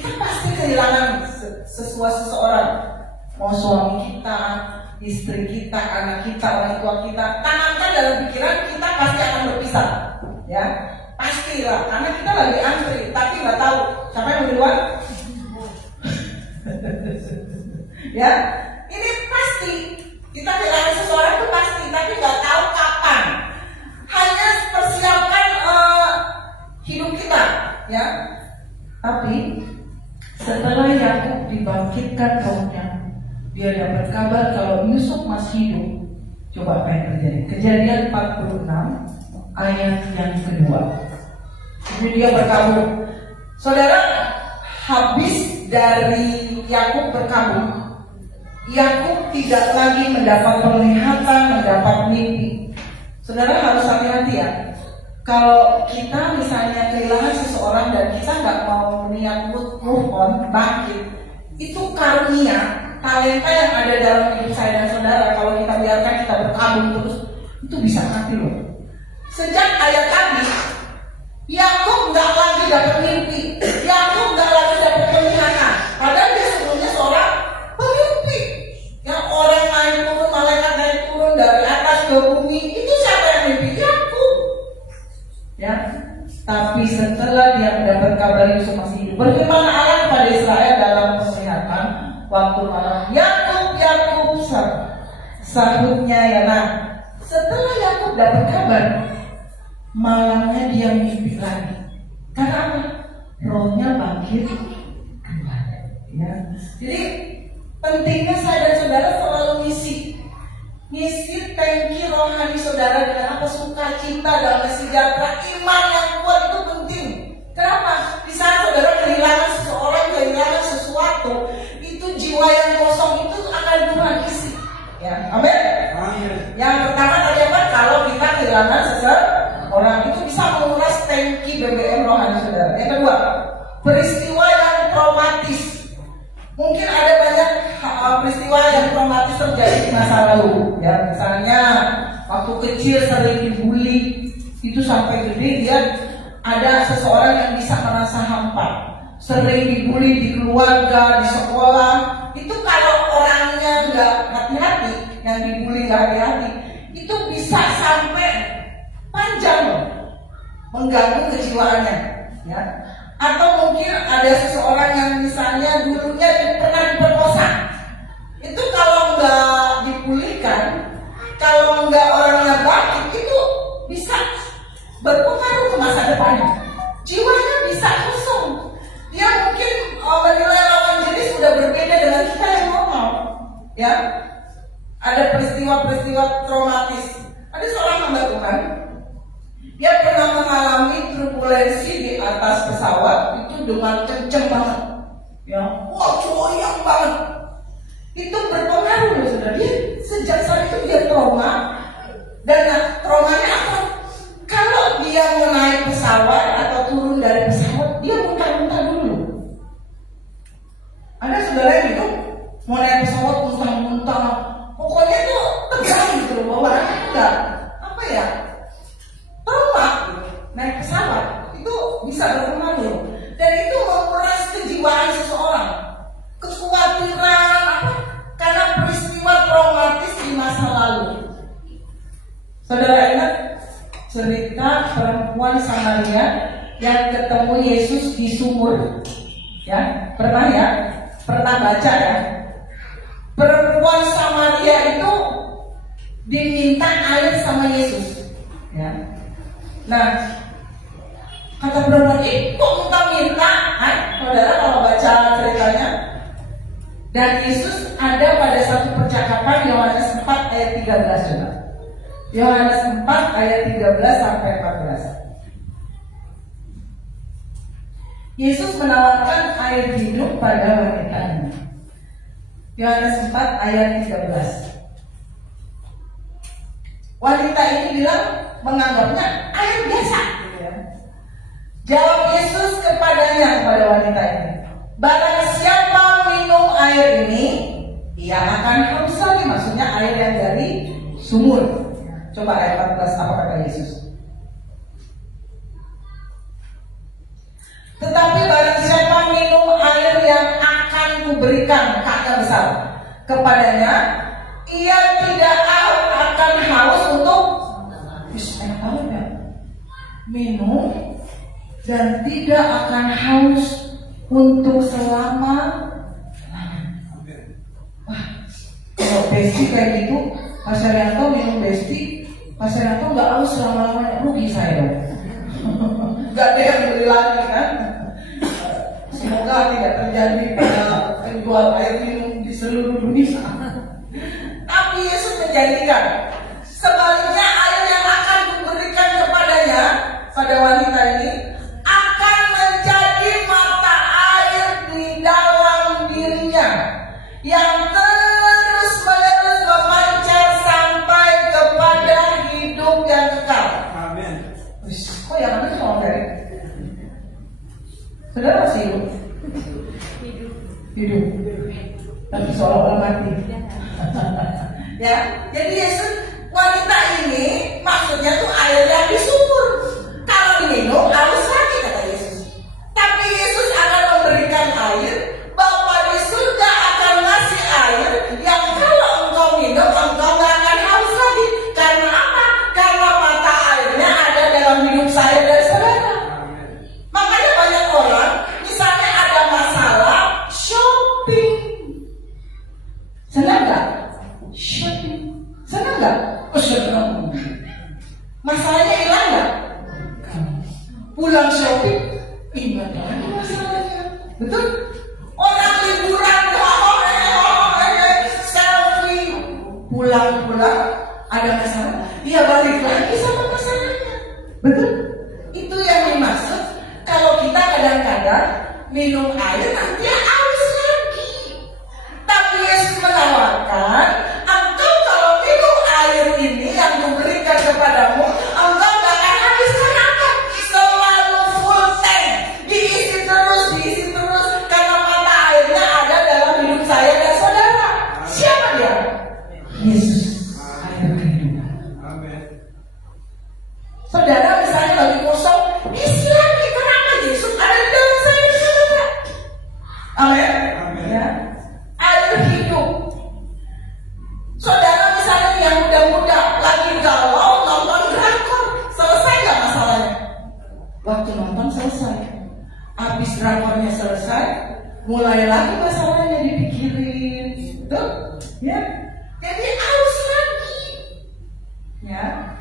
kita pasti kehilangan seseorang, mau suami kita, istri kita, anak kita, orang tua kita. Tanamkan dalam pikiran kita pasti akan berpisah, ya pastilah, karena kita lagi antri, tapi nggak tahu siapa yang duluan. Ya, ini pasti kita kehilangan seseorang itu pasti, tapi nggak tahu kapan. Hanya persiapkan hidup kita, ya. Tapi setelah Yakub dibangkitkan rohnya, dia dapat kabar kalau Yusuf masih hidup. Coba apa yang terjadi? Kejadian 46 ayat yang kedua. Jadi dia berkabung. Saudara, habis dari Yakub berkabung, Yakub tidak lagi mendapat penglihatan, mendapat mimpi. Saudara harus hati-hati ya. Kalau kita misalnya kehilangan seseorang dan kita nggak mau niat move on, bangkit, itu karunia, talenta yang ada dalam hidup saya dan saudara. Kalau kita biarkan kita berkabung terus, itu bisa mati loh. Sejak ayat tadi, Yakub nggak lagi dapat mimpi, Yakub nggak lagi dapat penglihatan. Padahal dia sebelumnya seorang pemimpi. Yang orang naik turun, malaikat naik turun dari atas ke bumi, itu siapa yang mimpi? Yakub. Ya, tapi setelah dia mendapat kabar Yusuf masih hidup, berfirman Allah kepada Israel dalam penglihatan waktu malam, Yakub, Yakub, sahutnya ya. Nah, setelah Yakub dapat kabar, malamnya dia mimpi lagi. Karena apa? Rohnya bangkit kembali. Ya. Jadi pentingnya saya dan saudara selalu ngisi tangki rohani saudara dengan apa? Sukacita, damai sejahtera, iman yang kuat itu penting. Kenapa? Di saat saudara kehilangan seseorang, kehilangan sesuatu, itu jiwa yang kosong itu akan Tuhan isi. Ya, amin. Yang pertama tadi apa? Kalau kita kehilangan seseorang, itu bisa menguras tangki BBM rohani saudara. Yang kedua, peristiwa yang traumatis. Mungkin ada banyak peristiwa yang traumatis terjadi di masa lalu. Ya, misalnya waktu kecil sering dibully, itu sampai gede dia ada seseorang yang bisa merasa hampa. Sering dibully di keluarga, di sekolah. Itu kalau orangnya nggak hati-hati, yang dibully nggak hati-hati, itu bisa sampai panjang loh, mengganggu kejiwaannya. Ya. Atau mungkin ada seseorang yang misalnya dulunya pernah diperkosa. Itu kalau nggak dipulihkan, kalau nggak orangnya bangkit, itu bisa berpengaruh ke masa depannya. Jiwanya bisa kosong. Dia mungkin menilai lawan jenis sudah berbeda dengan kita yang normal. Ya, ada peristiwa-peristiwa traumatis. Ada seorang hamba Tuhan, dia pernah mengalami turbulensi di atas pesawat itu dengan kenceng banget. Ya, wah goyang banget. Itu berpengaruh loh saudara. Dia sejak saat itu dia trauma. Dan traumanya apa? Kalau dia mau naik pesawat atau turun dari pesawat, dia muntah-muntah dulu. Ada saudara yang gitu, mau naik pesawat muntah-muntah. Pokoknya tuh tegang gitu loh, bawaannya enggak apa ya? Trauma gitu. Naik pesawat itu bisa berpengaruh. Dan itu menguras kejiwaan seseorang. Kekhawatiran apa? Karena peristiwa traumatis di masa lalu. Saudara ingat cerita perempuan Samaria yang ketemu Yesus di sumur? Ya, pernah baca ya? Perempuan Samaria itu diminta air sama Yesus. Ya. Nah, kata perempuan ini kok minta? Saudara kalau baca ceritanya, dan Yesus ada pada satu percakapan Yohanes 4 ayat 13 juga. Yohanes 4 ayat 13 sampai 14. Yesus menawarkan air hidup pada wanita ini. Yohanes 4 ayat 13. Wanita ini bilang menganggapnya air biasa. Jawab Yesus kepadanya, kepada wanita ini, barang siapa minum air ini, ia akan haus lagi. Maksudnya air yang dari sumur. Coba ayat 14 apa kata Yesus? Tetapi barang siapa minum air kuberikan, kakak besar, kepadanya, ia tidak akan haus untuk minum dan tidak akan haus untuk selama. Wah, kalau besti kayak gitu, Pak Saryanto minum besti, Pak Saryanto nggak haus selama-lamanya, rugi saya dong. Nggak ada yang beli lagi kan. Semoga tidak terjadi pada penjual air minum di seluruh dunia. Tapi Yesus menjanjikan, sebaliknya air yang akan diberikan kepadanya, pada wanita ini, akan menjadi mata air di dalam dirinya yang terus menerus memancar sampai kepada hidup yang kekal. Amin. Kok yang ada cuma dari? Saudara masih hidup? Hidup. Tapi seolah-olah mati. Ya, jadi Yesus, wanita ini maksudnya tuh air yang di sumur. Kalau diminum haus lagi, kata Yesus. Tapi Yesus akan memberikan air. Bapa di surga akan ngasih air yang kalau engkau minum engkau gak akan haus lagi. Karena apa? Karena mata airnya ada dalam hidup saya dan saudara. Makanya banyak orang, misalnya ada masalah shopping. Senang gak? Shopping. Senang gak? Oh, senang. Masalahnya hilang gak? Pulang shopping, ingat lagi masalahnya. Betul? Orang liburan, selfie, pulang-pulang ada masalah, dia balik lagi sama masalahnya. Betul? Itu yang dimaksud. Kalau kita kadang-kadang minum air nanti haus lagi. Tapi Yesus menawarkan, engkau kalau minum air ini yang diberikan kepadamu, engkau gak akan habis. Kenapa? Selalu full tank, diisi terus, karena mata airnya ada dalam hidup saya dan saudara. Siapa dia? Yesus, air kehidupan. Amin. Saudara misalnya lagi kosong, isi lagi. Kenapa? Yesus ada di dalam saya, saudara. Amin. Ya. Air hidup. Saudara misalnya yang muda-muda lagi galau nonton drakor, selesai gak masalahnya? Waktu nonton selesai, habis drakornya selesai, mulai lagi masalahnya dipikirin, gitu, ya. Jadi haus lagi, ya.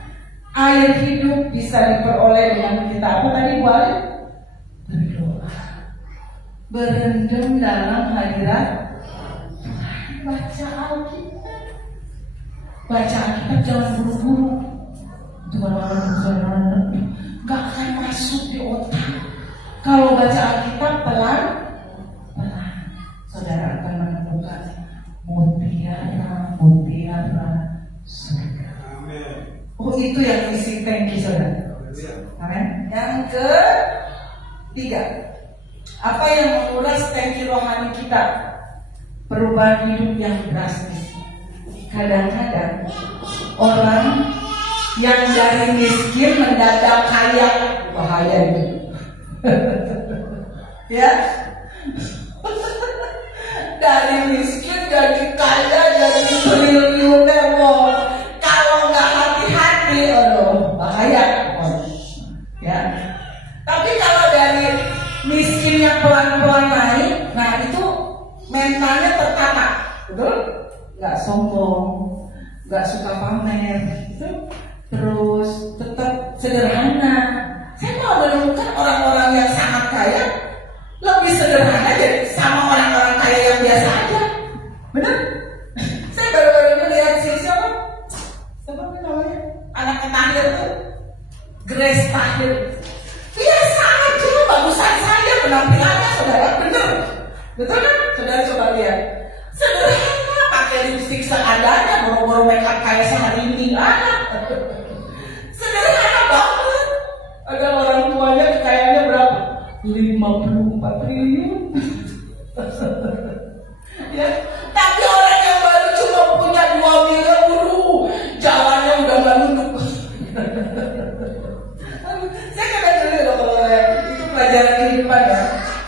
Air hidup bisa diperoleh dengan kita apa tadi buat? Berdoa, berendam dalam hadirat, baca Alkitab. Baca Alkitab jangan buru-buru. Gak akan masuk di otak. Kalau baca Alkitab pelan, saudara akan menemukan mutiara surga. Oh, itu yang isi tangki saudara. Amin. Yang ketiga, apa yang menguras tangki rohani kita? Perubahan hidup yang drastis. Kadang-kadang orang yang dari miskin mendadak kaya, bahaya itu. Ya, dari miskin jadi kaya, jadi triliuner. Kalau nggak hati-hati, aduh, bahaya. Ya, tapi kalau dari miskin yang pelan-pelan naik, nah itu mentalnya tertata, betul? Nggak sombong, nggak suka pamer, gitu. Terus tetap sederhana. Saya mau menemukan orang-orang yang sangat kaya lebih sederhana jadi sama orang-orang kaya yang biasa aja, benar? Saya baru-baru lihat siapa namanya, anaknya Tahir tuh, Grace Tahir. Biasa aja, bagusan saya penampilannya, saudara, bener, betul kan? Saudara coba lihat, sederhana, pakai lipstik seadanya, boro-boro makeup kayak sehari ini anak. Sederhana banget. Ada orang tuanya kekayaannya berapa? 54 triliun. Ya, tapi orang yang baru cuma punya 2 miliar, jalannya udah nggak nunduk. Saya kata dulu dong, kalau itu pelajaran kehidupan ya.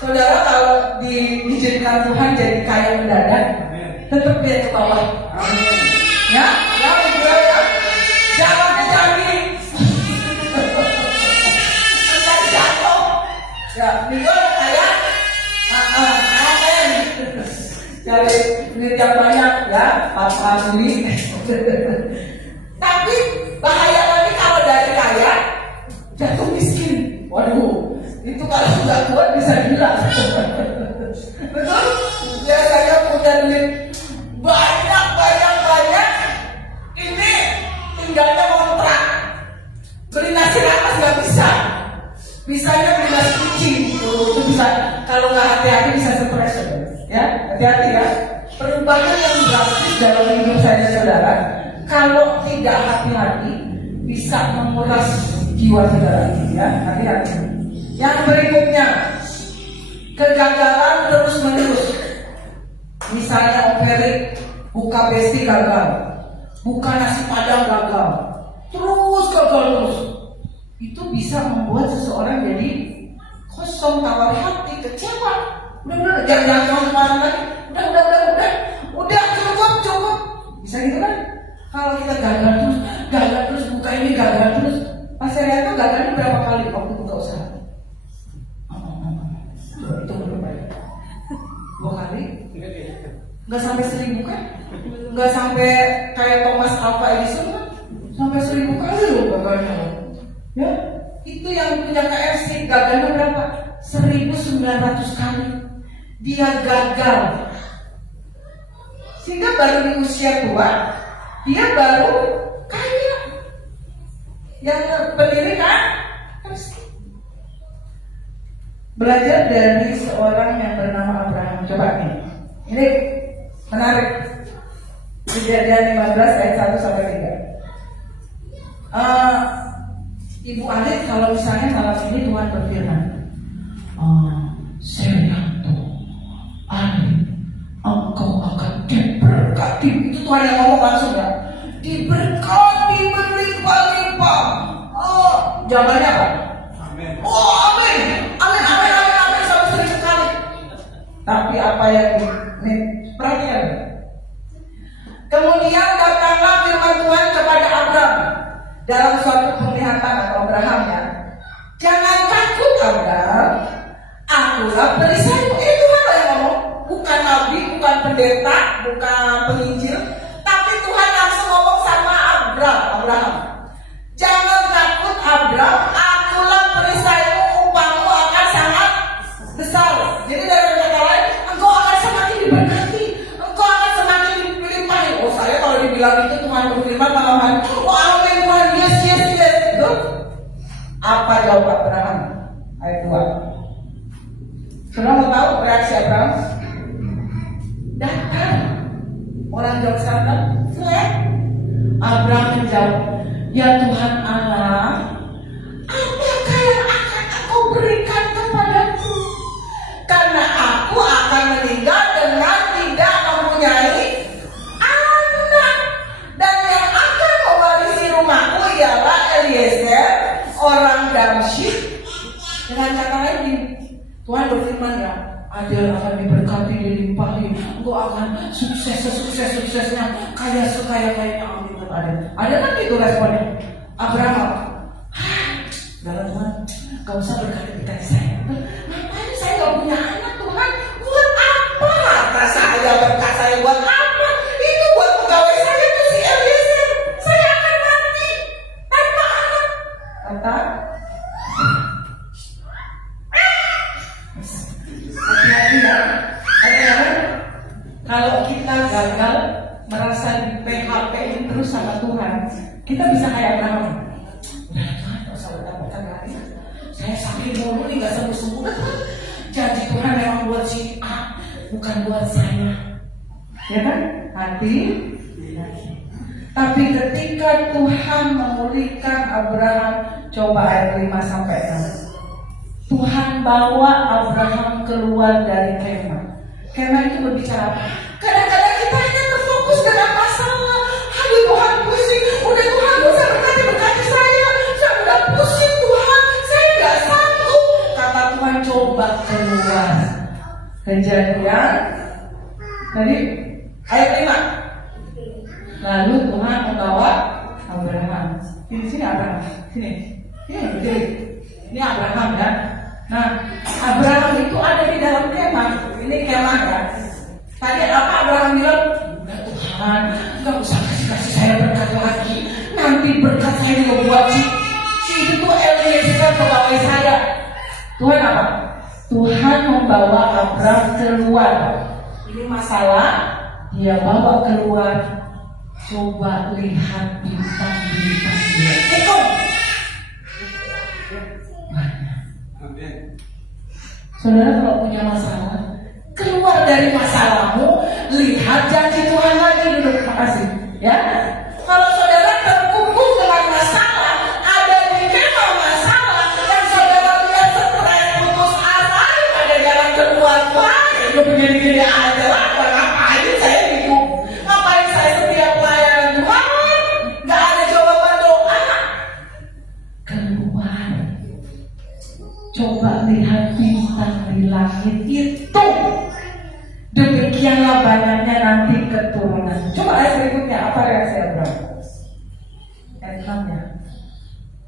Saudara kalau diizinkan Tuhan jadi jadi kaya mendadak, tetap dia ke bawah. Ya, ya, jangan jadi jatuh. Ya, minggu kaya, cari duit yang banyak, ya, papa beli. Tapi bahaya lagi kalau dari kaya jatuh miskin. Waduh, itu kalau nggak kuat bisa gila. Betul? Biasanya punya duit banyak, ini tinggalnya kontrak. Beli nasi rames nggak bisa. Bisanya beli nasi kucing. Itu bisa, kalau nggak hati-hati bisa stres. Ya, hati-hati ya. Perubahan yang drastis dalam hidup saya saudara, kalau tidak hati-hati bisa menguras jiwa saudara. Ya, hati-hati. Yang berikutnya, kegagalan terus menerus. Misalnya operik, buka besti gagal, buka nasi padang gagal, terus gagal terus. Itu bisa membuat seseorang jadi kosong, tawar hati, kecewa. Udah, jangan kemana lagi. Udah, cukup. Bisa gitu kan? Kalau kita gagal terus, buka ini gagal terus. Pas saya lihat tuh gagalnya berapa kali waktu buka usaha? Itu berapa ya? 2 kali? Nggak sampai 1000 kan? Nggak sampai kayak Thomas Alva Edison kan? Sampai 1000 kali loh gagalnya. Ya, itu yang punya KFC gagalnya berapa? 1900 kali. Dia gagal. Sehingga baru di usia tua dia baru kaya. Yang pendiri kan? Belajar dari seorang yang bernama Abraham. Coba nih, ini menarik. Kejadian 15 ayat 1 sampai 3. Ibu Alit kalau misalnya malam ini Tuhan berfirman, Selianto Alit, engkau akan diberkati. Itu Tuhan yang ngomong langsung ya. Diberkati berlimpah-limpah. Jawabannya apa? Amin. Amin sampai 1000 kali. Tapi apa yang ini perhatian. Kemudian datanglah firman Tuhan kepada Abraham dalam suatu penglihatan atau Abraham ya. Jangan takut Abraham, akulah perisaimu. Ini Tuhan yang ngomong, bukan nabi, bukan pendeta, bukan penginjil, tapi Tuhan langsung ngomong sama Abraham. Jangan takut Abraham, akulah perisaimu, upahmu akan sangat besar. Jadi dari kata lain, engkau akan semakin diberkati, engkau akan semakin dilimpahi. Oh, saya kalau dibilang itu Tuhan berfirman malahan, amin Tuhan, yes. Itu apa jawab Abraham? Ayat 2. Sudah mau tahu reaksi Abraham? Datang. Orang jawab sana, flat. Abraham menjawab, ya Tuhan Allah, apakah yang akan aku berikan kepadaku? Karena aku akan meninggal dengan tidak mempunyai anak, dan yang akan mewarisi rumahku ialah Eliezer orang Damsyik. Dengan kata lain, Tuhan berfirman ya, Adel akan diberkati, dilimpahi, engkau akan suksesnya, kaya sekaya-kayanya, amin Adel. Ada kan itu responnya Abraham. Dalam Tuhan, gak usah berkati-kati saya. Ngapain saya gak punya anak Tuhan? Buat apa? Harta saya, berkat saya buat apa? Itu buat pegawai saya itu si Eliezer. Saya akan mati tanpa anak. Kata hati-hati ya. Kalau kita gagal merasa di PHP terus sama Tuhan, kita bisa kayak Abraham. Saya sakit mulu nih, gak sembuh-sembuh. Janji Tuhan memang buat si A, bukan buat saya. Ya kan? Hati. Tapi ketika Tuhan memulihkan Abraham, coba ayat 5 sampai 6. Tuhan bawa Abraham keluar dari kemah. Kemah itu berbicara apa? Kadang-kadang kita hanya terfokus dengan masalah. Aduh Tuhan pusing. Udah Tuhan bisa berkati saya. Saya udah pusing Tuhan. Saya gak sanggup. Kata Tuhan coba keluar. Kejadian Tadi ayat 5. Lalu Tuhan membawa Abraham. Sini Abraham. Sini. Ini Abraham ya. Nah, Abraham itu ada di dalam kemah. Ini kemah ya. Tadi apa Abraham bilang? Tuhan, nggak usah kasih saya berkat lagi. Nanti berkat saya juga buat si itu Eliezer pegawai saya. Tuhan apa? Tuhan membawa Abraham keluar. Ini masalah, dia bawa keluar. Coba lihat bintang-bintang dia. Ikut. Saudara kalau punya masalah, keluar dari masalahmu, lihat janji Tuhan lagi dulu. Makasih. Ya. Kalau saudara terkungkung dengan masalah, ada di kemah masalah, dan saudara lihat stres, putus asa, ada jalan keluar. Wah, itu begini-gini aja lah. Ngapain saya gitu? Ngapain saya setiap pelayanan Tuhan? Gak ada jawaban doa. Keluar. Coba lihat bintang di langit itu. Demikianlah banyaknya nanti keturunan. Coba ayat berikutnya, apa reaksi Abraham? Ayat 6 ya.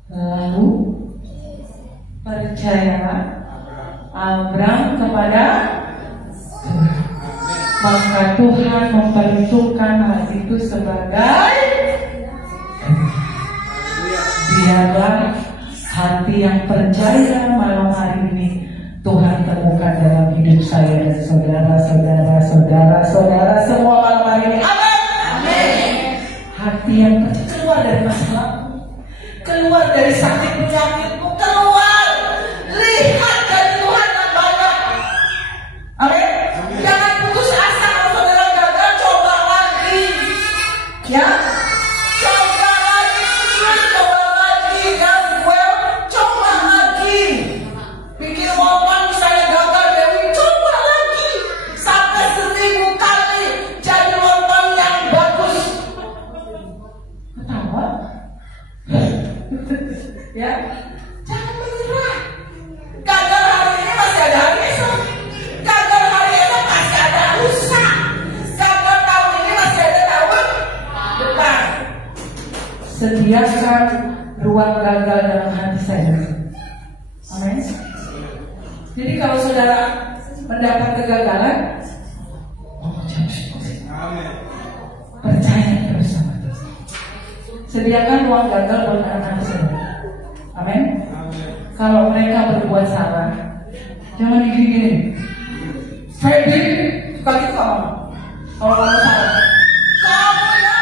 Lalu percayalah Abraham kepada Tuhan. Maka Tuhan memperhitungkan hal itu sebagai biarlah hati yang percaya malam hari ini Tuhan temukan dalam hidup saya dan saudara-saudara semua malam hari ini. Amin. Hati yang keluar dari masalah, keluar dari sakit penyakitmu, keluar. Lihat dari Tuhan yang banyak. Amin. Jangan putus asa kalau saudara gagal, coba lagi. Ya. Coba lagi. Coba lagi. Bikin momen misalnya gagal Dewi, coba lagi. Sampai 1000 kali jadi momen yang bagus. Ketawa. Ya. Jangan menyerah. Gagal hari ini masih ada hari esok. Gagal hari esok masih ada lusa. Gagal tahun ini masih ada tahun depan. Sediakan ruang gagal dalam hati saya. Amin. Jadi kalau saudara mendapat kegagalan, percaya terus sama Tuhan. Sediakan ruang gagal buat anak-anak saudara. Amin. Kalau mereka berbuat salah, jangan gini-gini. Freddy, suka gitu kamu. Kalau kamu salah, kamu ya.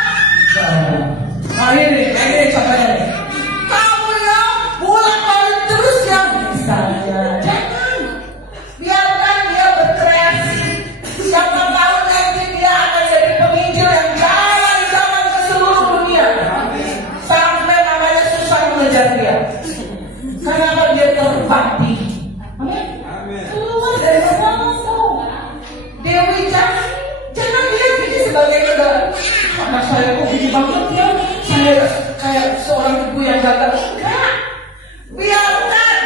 Nah ini contohnya nih. Kamu ya bolak-balik terus ya. Misalnya, jangan. Biarkan dia berkreasi. Siapa tahu nanti dia akan jadi penginjil yang jalan-jalan ke seluruh dunia. Sampai namanya susah mengejar dia. Kenapa dia terbakti? Amin. Keluar dari masalah. Dewi jangan lihat ini sebagai kegagalan. Anak saya kok gini banget ya. Saya kayak seorang ibu yang gagal. Enggak. Biarkan.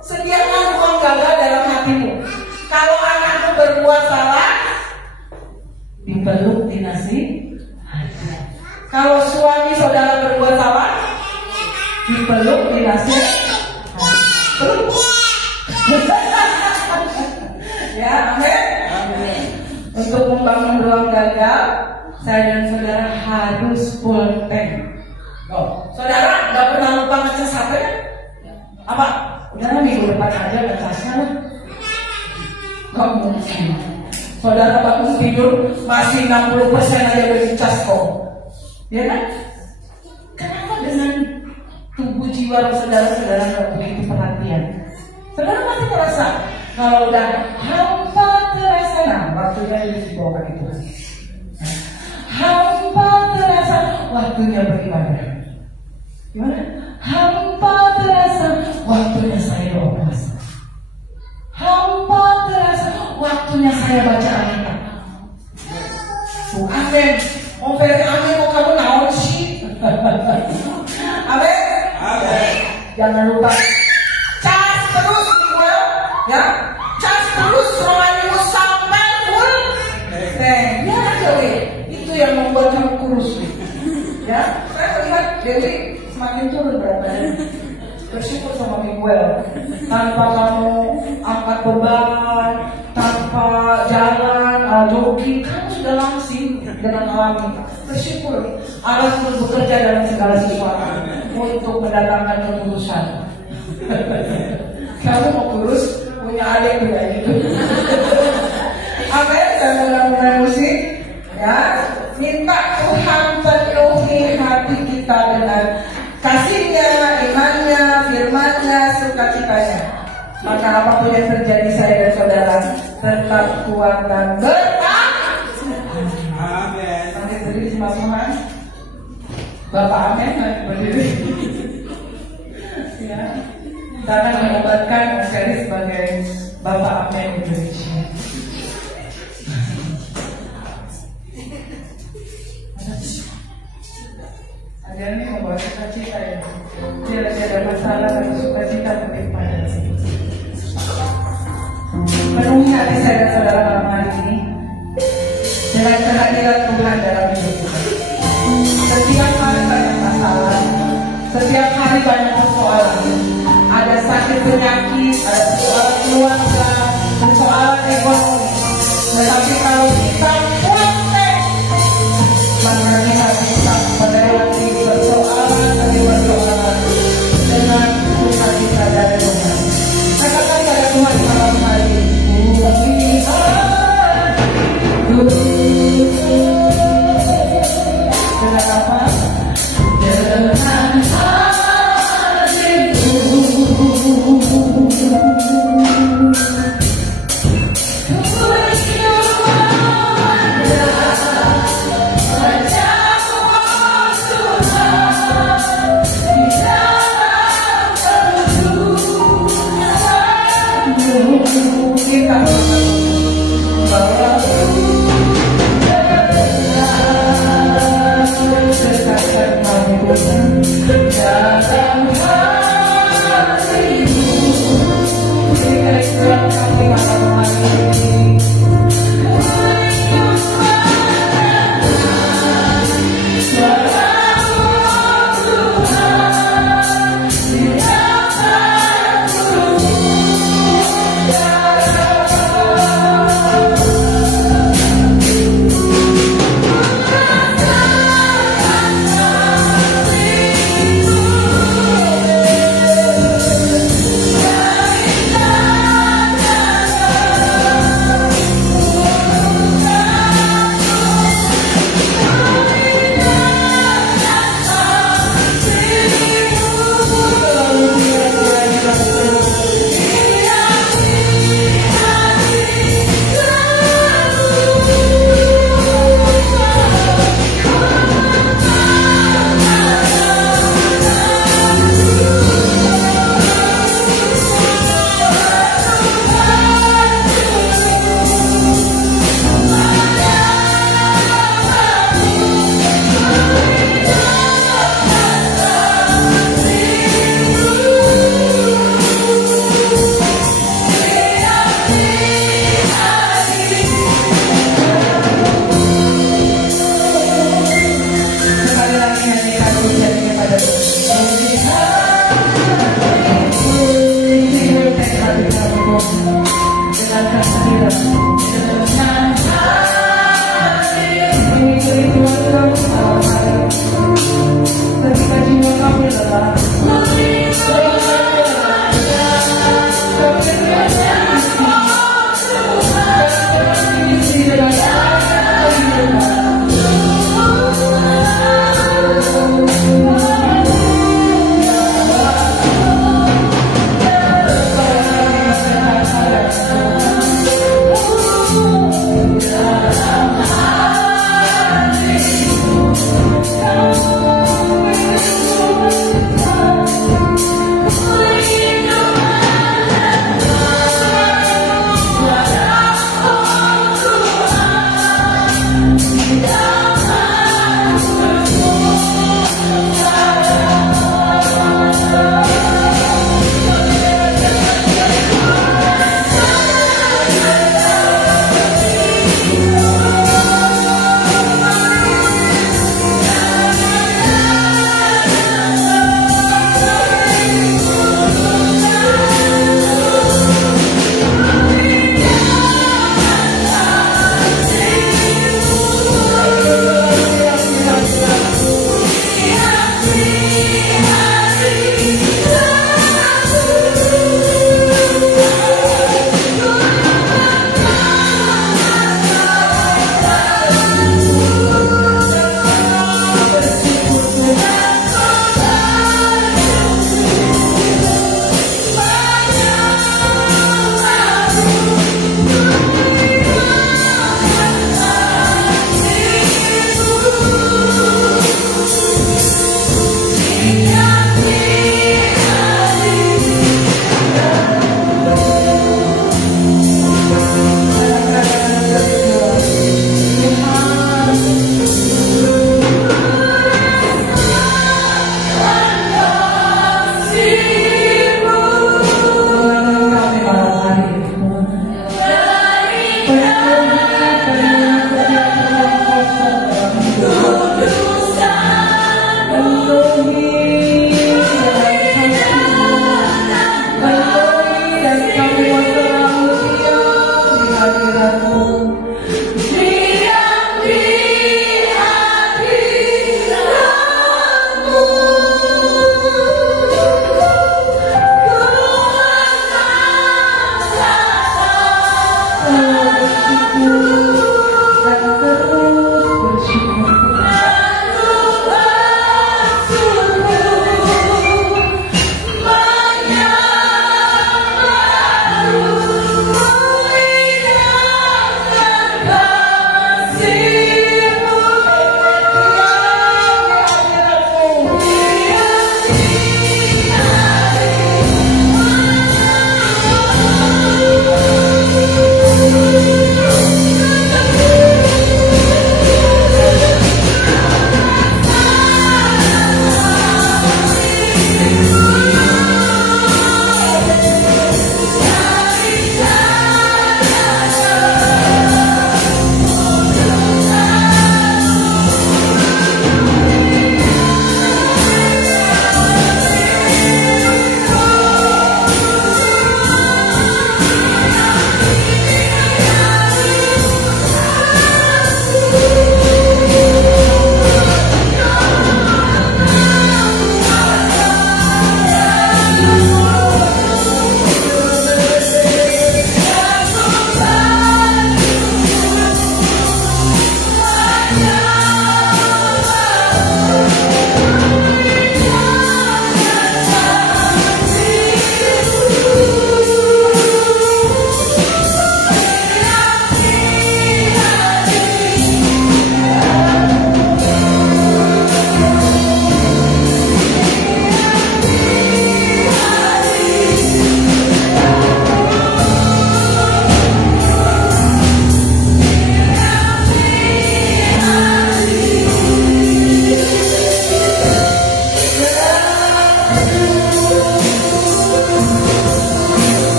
Sediakan ruang gagal dalam hatimu. Kalau anakmu berbuat salah, dipeluk dinasih. Kalau suami saudara berbuat salah, dipeluk dinasih. Peluk. Ya, amin. Untuk membangun ruang gagal, saya dan saudara harus full tank. Saudara nggak pernah lupa ngecas HP kan? Apa? Udah minggu depan aja ngecasnya lah. Nggak mungkin. Saudara bangun tidur masih 60% aja udah dicas kok. Ya kan? Kenapa dengan tubuh jiwa saudara-saudara nggak begitu perhatian? Saudara masih merasa kalau udah hampa terasa, nah waktunya dibawa kaki Tuhan. Hampa terasa, waktunya beribadah. Gimana? Hampa terasa, waktunya saya bawa puasa. Hampa terasa, waktunya saya baca Alkitab. Amin. Oh, very amin. Kok kamu naon sih? Amin. Amin. Jangan lupa cas terus, ya. Cas terus rohanimu sampai full. Jadi semakin turun berat badan. Bersyukur sama Miguel. Tanpa kamu angkat beban, tanpa jalan, jogging, kamu sudah langsing dengan alami. Bersyukur. Allah terus bekerja dalam segala sesuatu untuk mendatangkan ketulusan. Kamu mau kurus, punya adik juga gitu. Amin. Dan mulai musik, ya. Minta Tuhan penuhi hati kita dengan kasihnya, imannya, firmannya, sukacitanya. Maka apapun yang terjadi saya dan saudara tetap kuat dan bertahan. Amin. Nanti berdiri sama Tuhan. Bapak Amin berdiri. Ya. Kita akan menobatkan Mas Heri sebagai Bapak Amin Indonesia. Agar ini membawa sukacita ya. Tidak ada masalah dan sukacita berlimpah. Penuhi hati saya dan saudara malam hari ini dengan kehadiran Tuhan dalam hidup kita. Setiap hari banyak masalah, setiap hari banyak persoalan. Ada sakit penyakit, ada persoalan keluarga, persoalan ekonomi. Tetapi kalau kita praktek mengenai hati kita melewati persoalan demi persoalan dengan sukacita dari Tuhan. Katakan pada Tuhan malam hari ini, dengan apa? Dengan hatiku.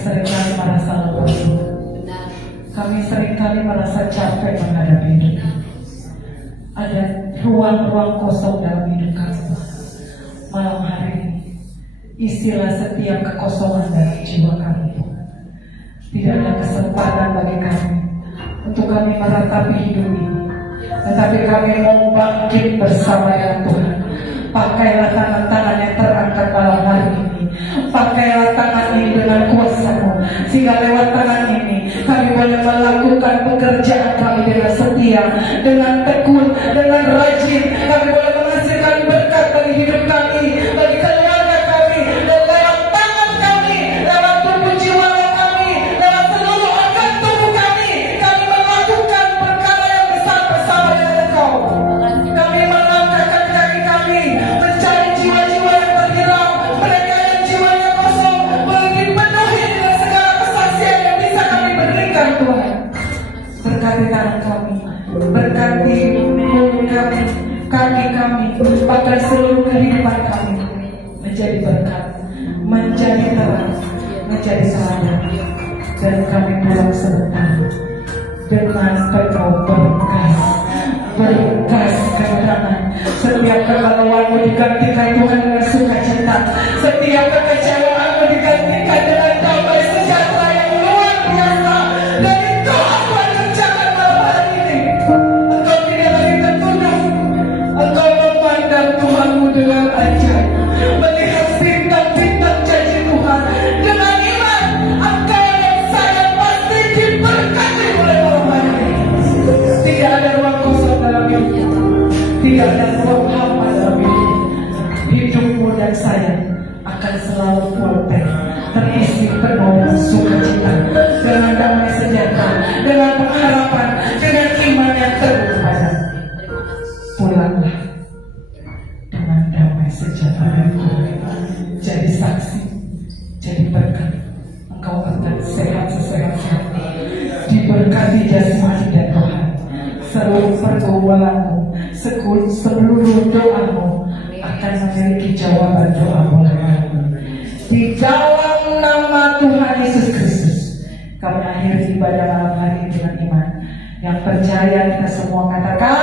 seringkali merasa lelah. Kami seringkali merasa capek menghadapi hidup. Ada ruang-ruang kosong dalam hidup kami. Malam hari ini, isilah setiap kekosongan dalam jiwa kami. Tidak ada kesempatan bagi kami untuk kami meratapi hidup ini, tetapi kami mau bangkit bersama dengan Tuhan. Pakailah tangan-tangan yang terangkat malam hari ini. Pakailah tangan ini dengan kuasa-Mu, sehingga lewat tangan ini kami boleh melakukan pekerjaan kami dengan setia, dengan tekun, dengan rajin. Kami boleh menghasilkan berkat bagi hidup kami, bagi keluarga kami, dan lewat tangan kami, lewat tubuh jiwa kami, lewat seluruh organ tubuh kami melakukan perkara yang besar bersama dengan Engkau. Kami melangkahkan kaki kami mencari jiwa-jiwa yang terhilang, mereka yang jiwanya kosong, boleh dipenuhi dengan segala kesaksian yang bisa kami berikan, Tuhan. Berkati tangan kami, berkati mulut kami, kaki kami, bahkan seluruh kehidupan kami menjadi berkat, menjadi terang, menjadi teladan. Dan kami pulang sebentar dengan penuh berkas keterangan. Setiap kemewahanmu digantikan Tuhan dengan sukacita, setiap kekecewaanmu digantikan dengan damai sejahtera yang luar biasa. Dan itu aku kerjakan malam hari ini. Engkau tidak lagi tertuduh, engkau memandang Tuhanmu dengan ajaib, melihat bintang-bintang janji Tuhan. Dengan iman, engkau yang saya pasti diberkati oleh malam hari ini. Tidak ada ruang kosong dalam hidupmu, tidak ada ruang hampa dalam hidupmu. Hidupmu dan saya akan selalu full tank, terisi penuh dengan sukacita, dengan damai sejahtera, dengan pengharapan, dengan iman yang teguh pada. Pulanglah dengan damai sejahtera dan Tuhan. Jadi saksi, jadi berkat. Engkau akan sehat sesehat-sehatnya, diberkati jasmani dan rohani. Seluruh pergumulanmu, seluruh doamu akan memiliki jawaban doamu. Di dalam nama Tuhan Yesus Kristus, kami akhiri ibadah malam hari ini dengan iman. Yang percaya kita semua katakan,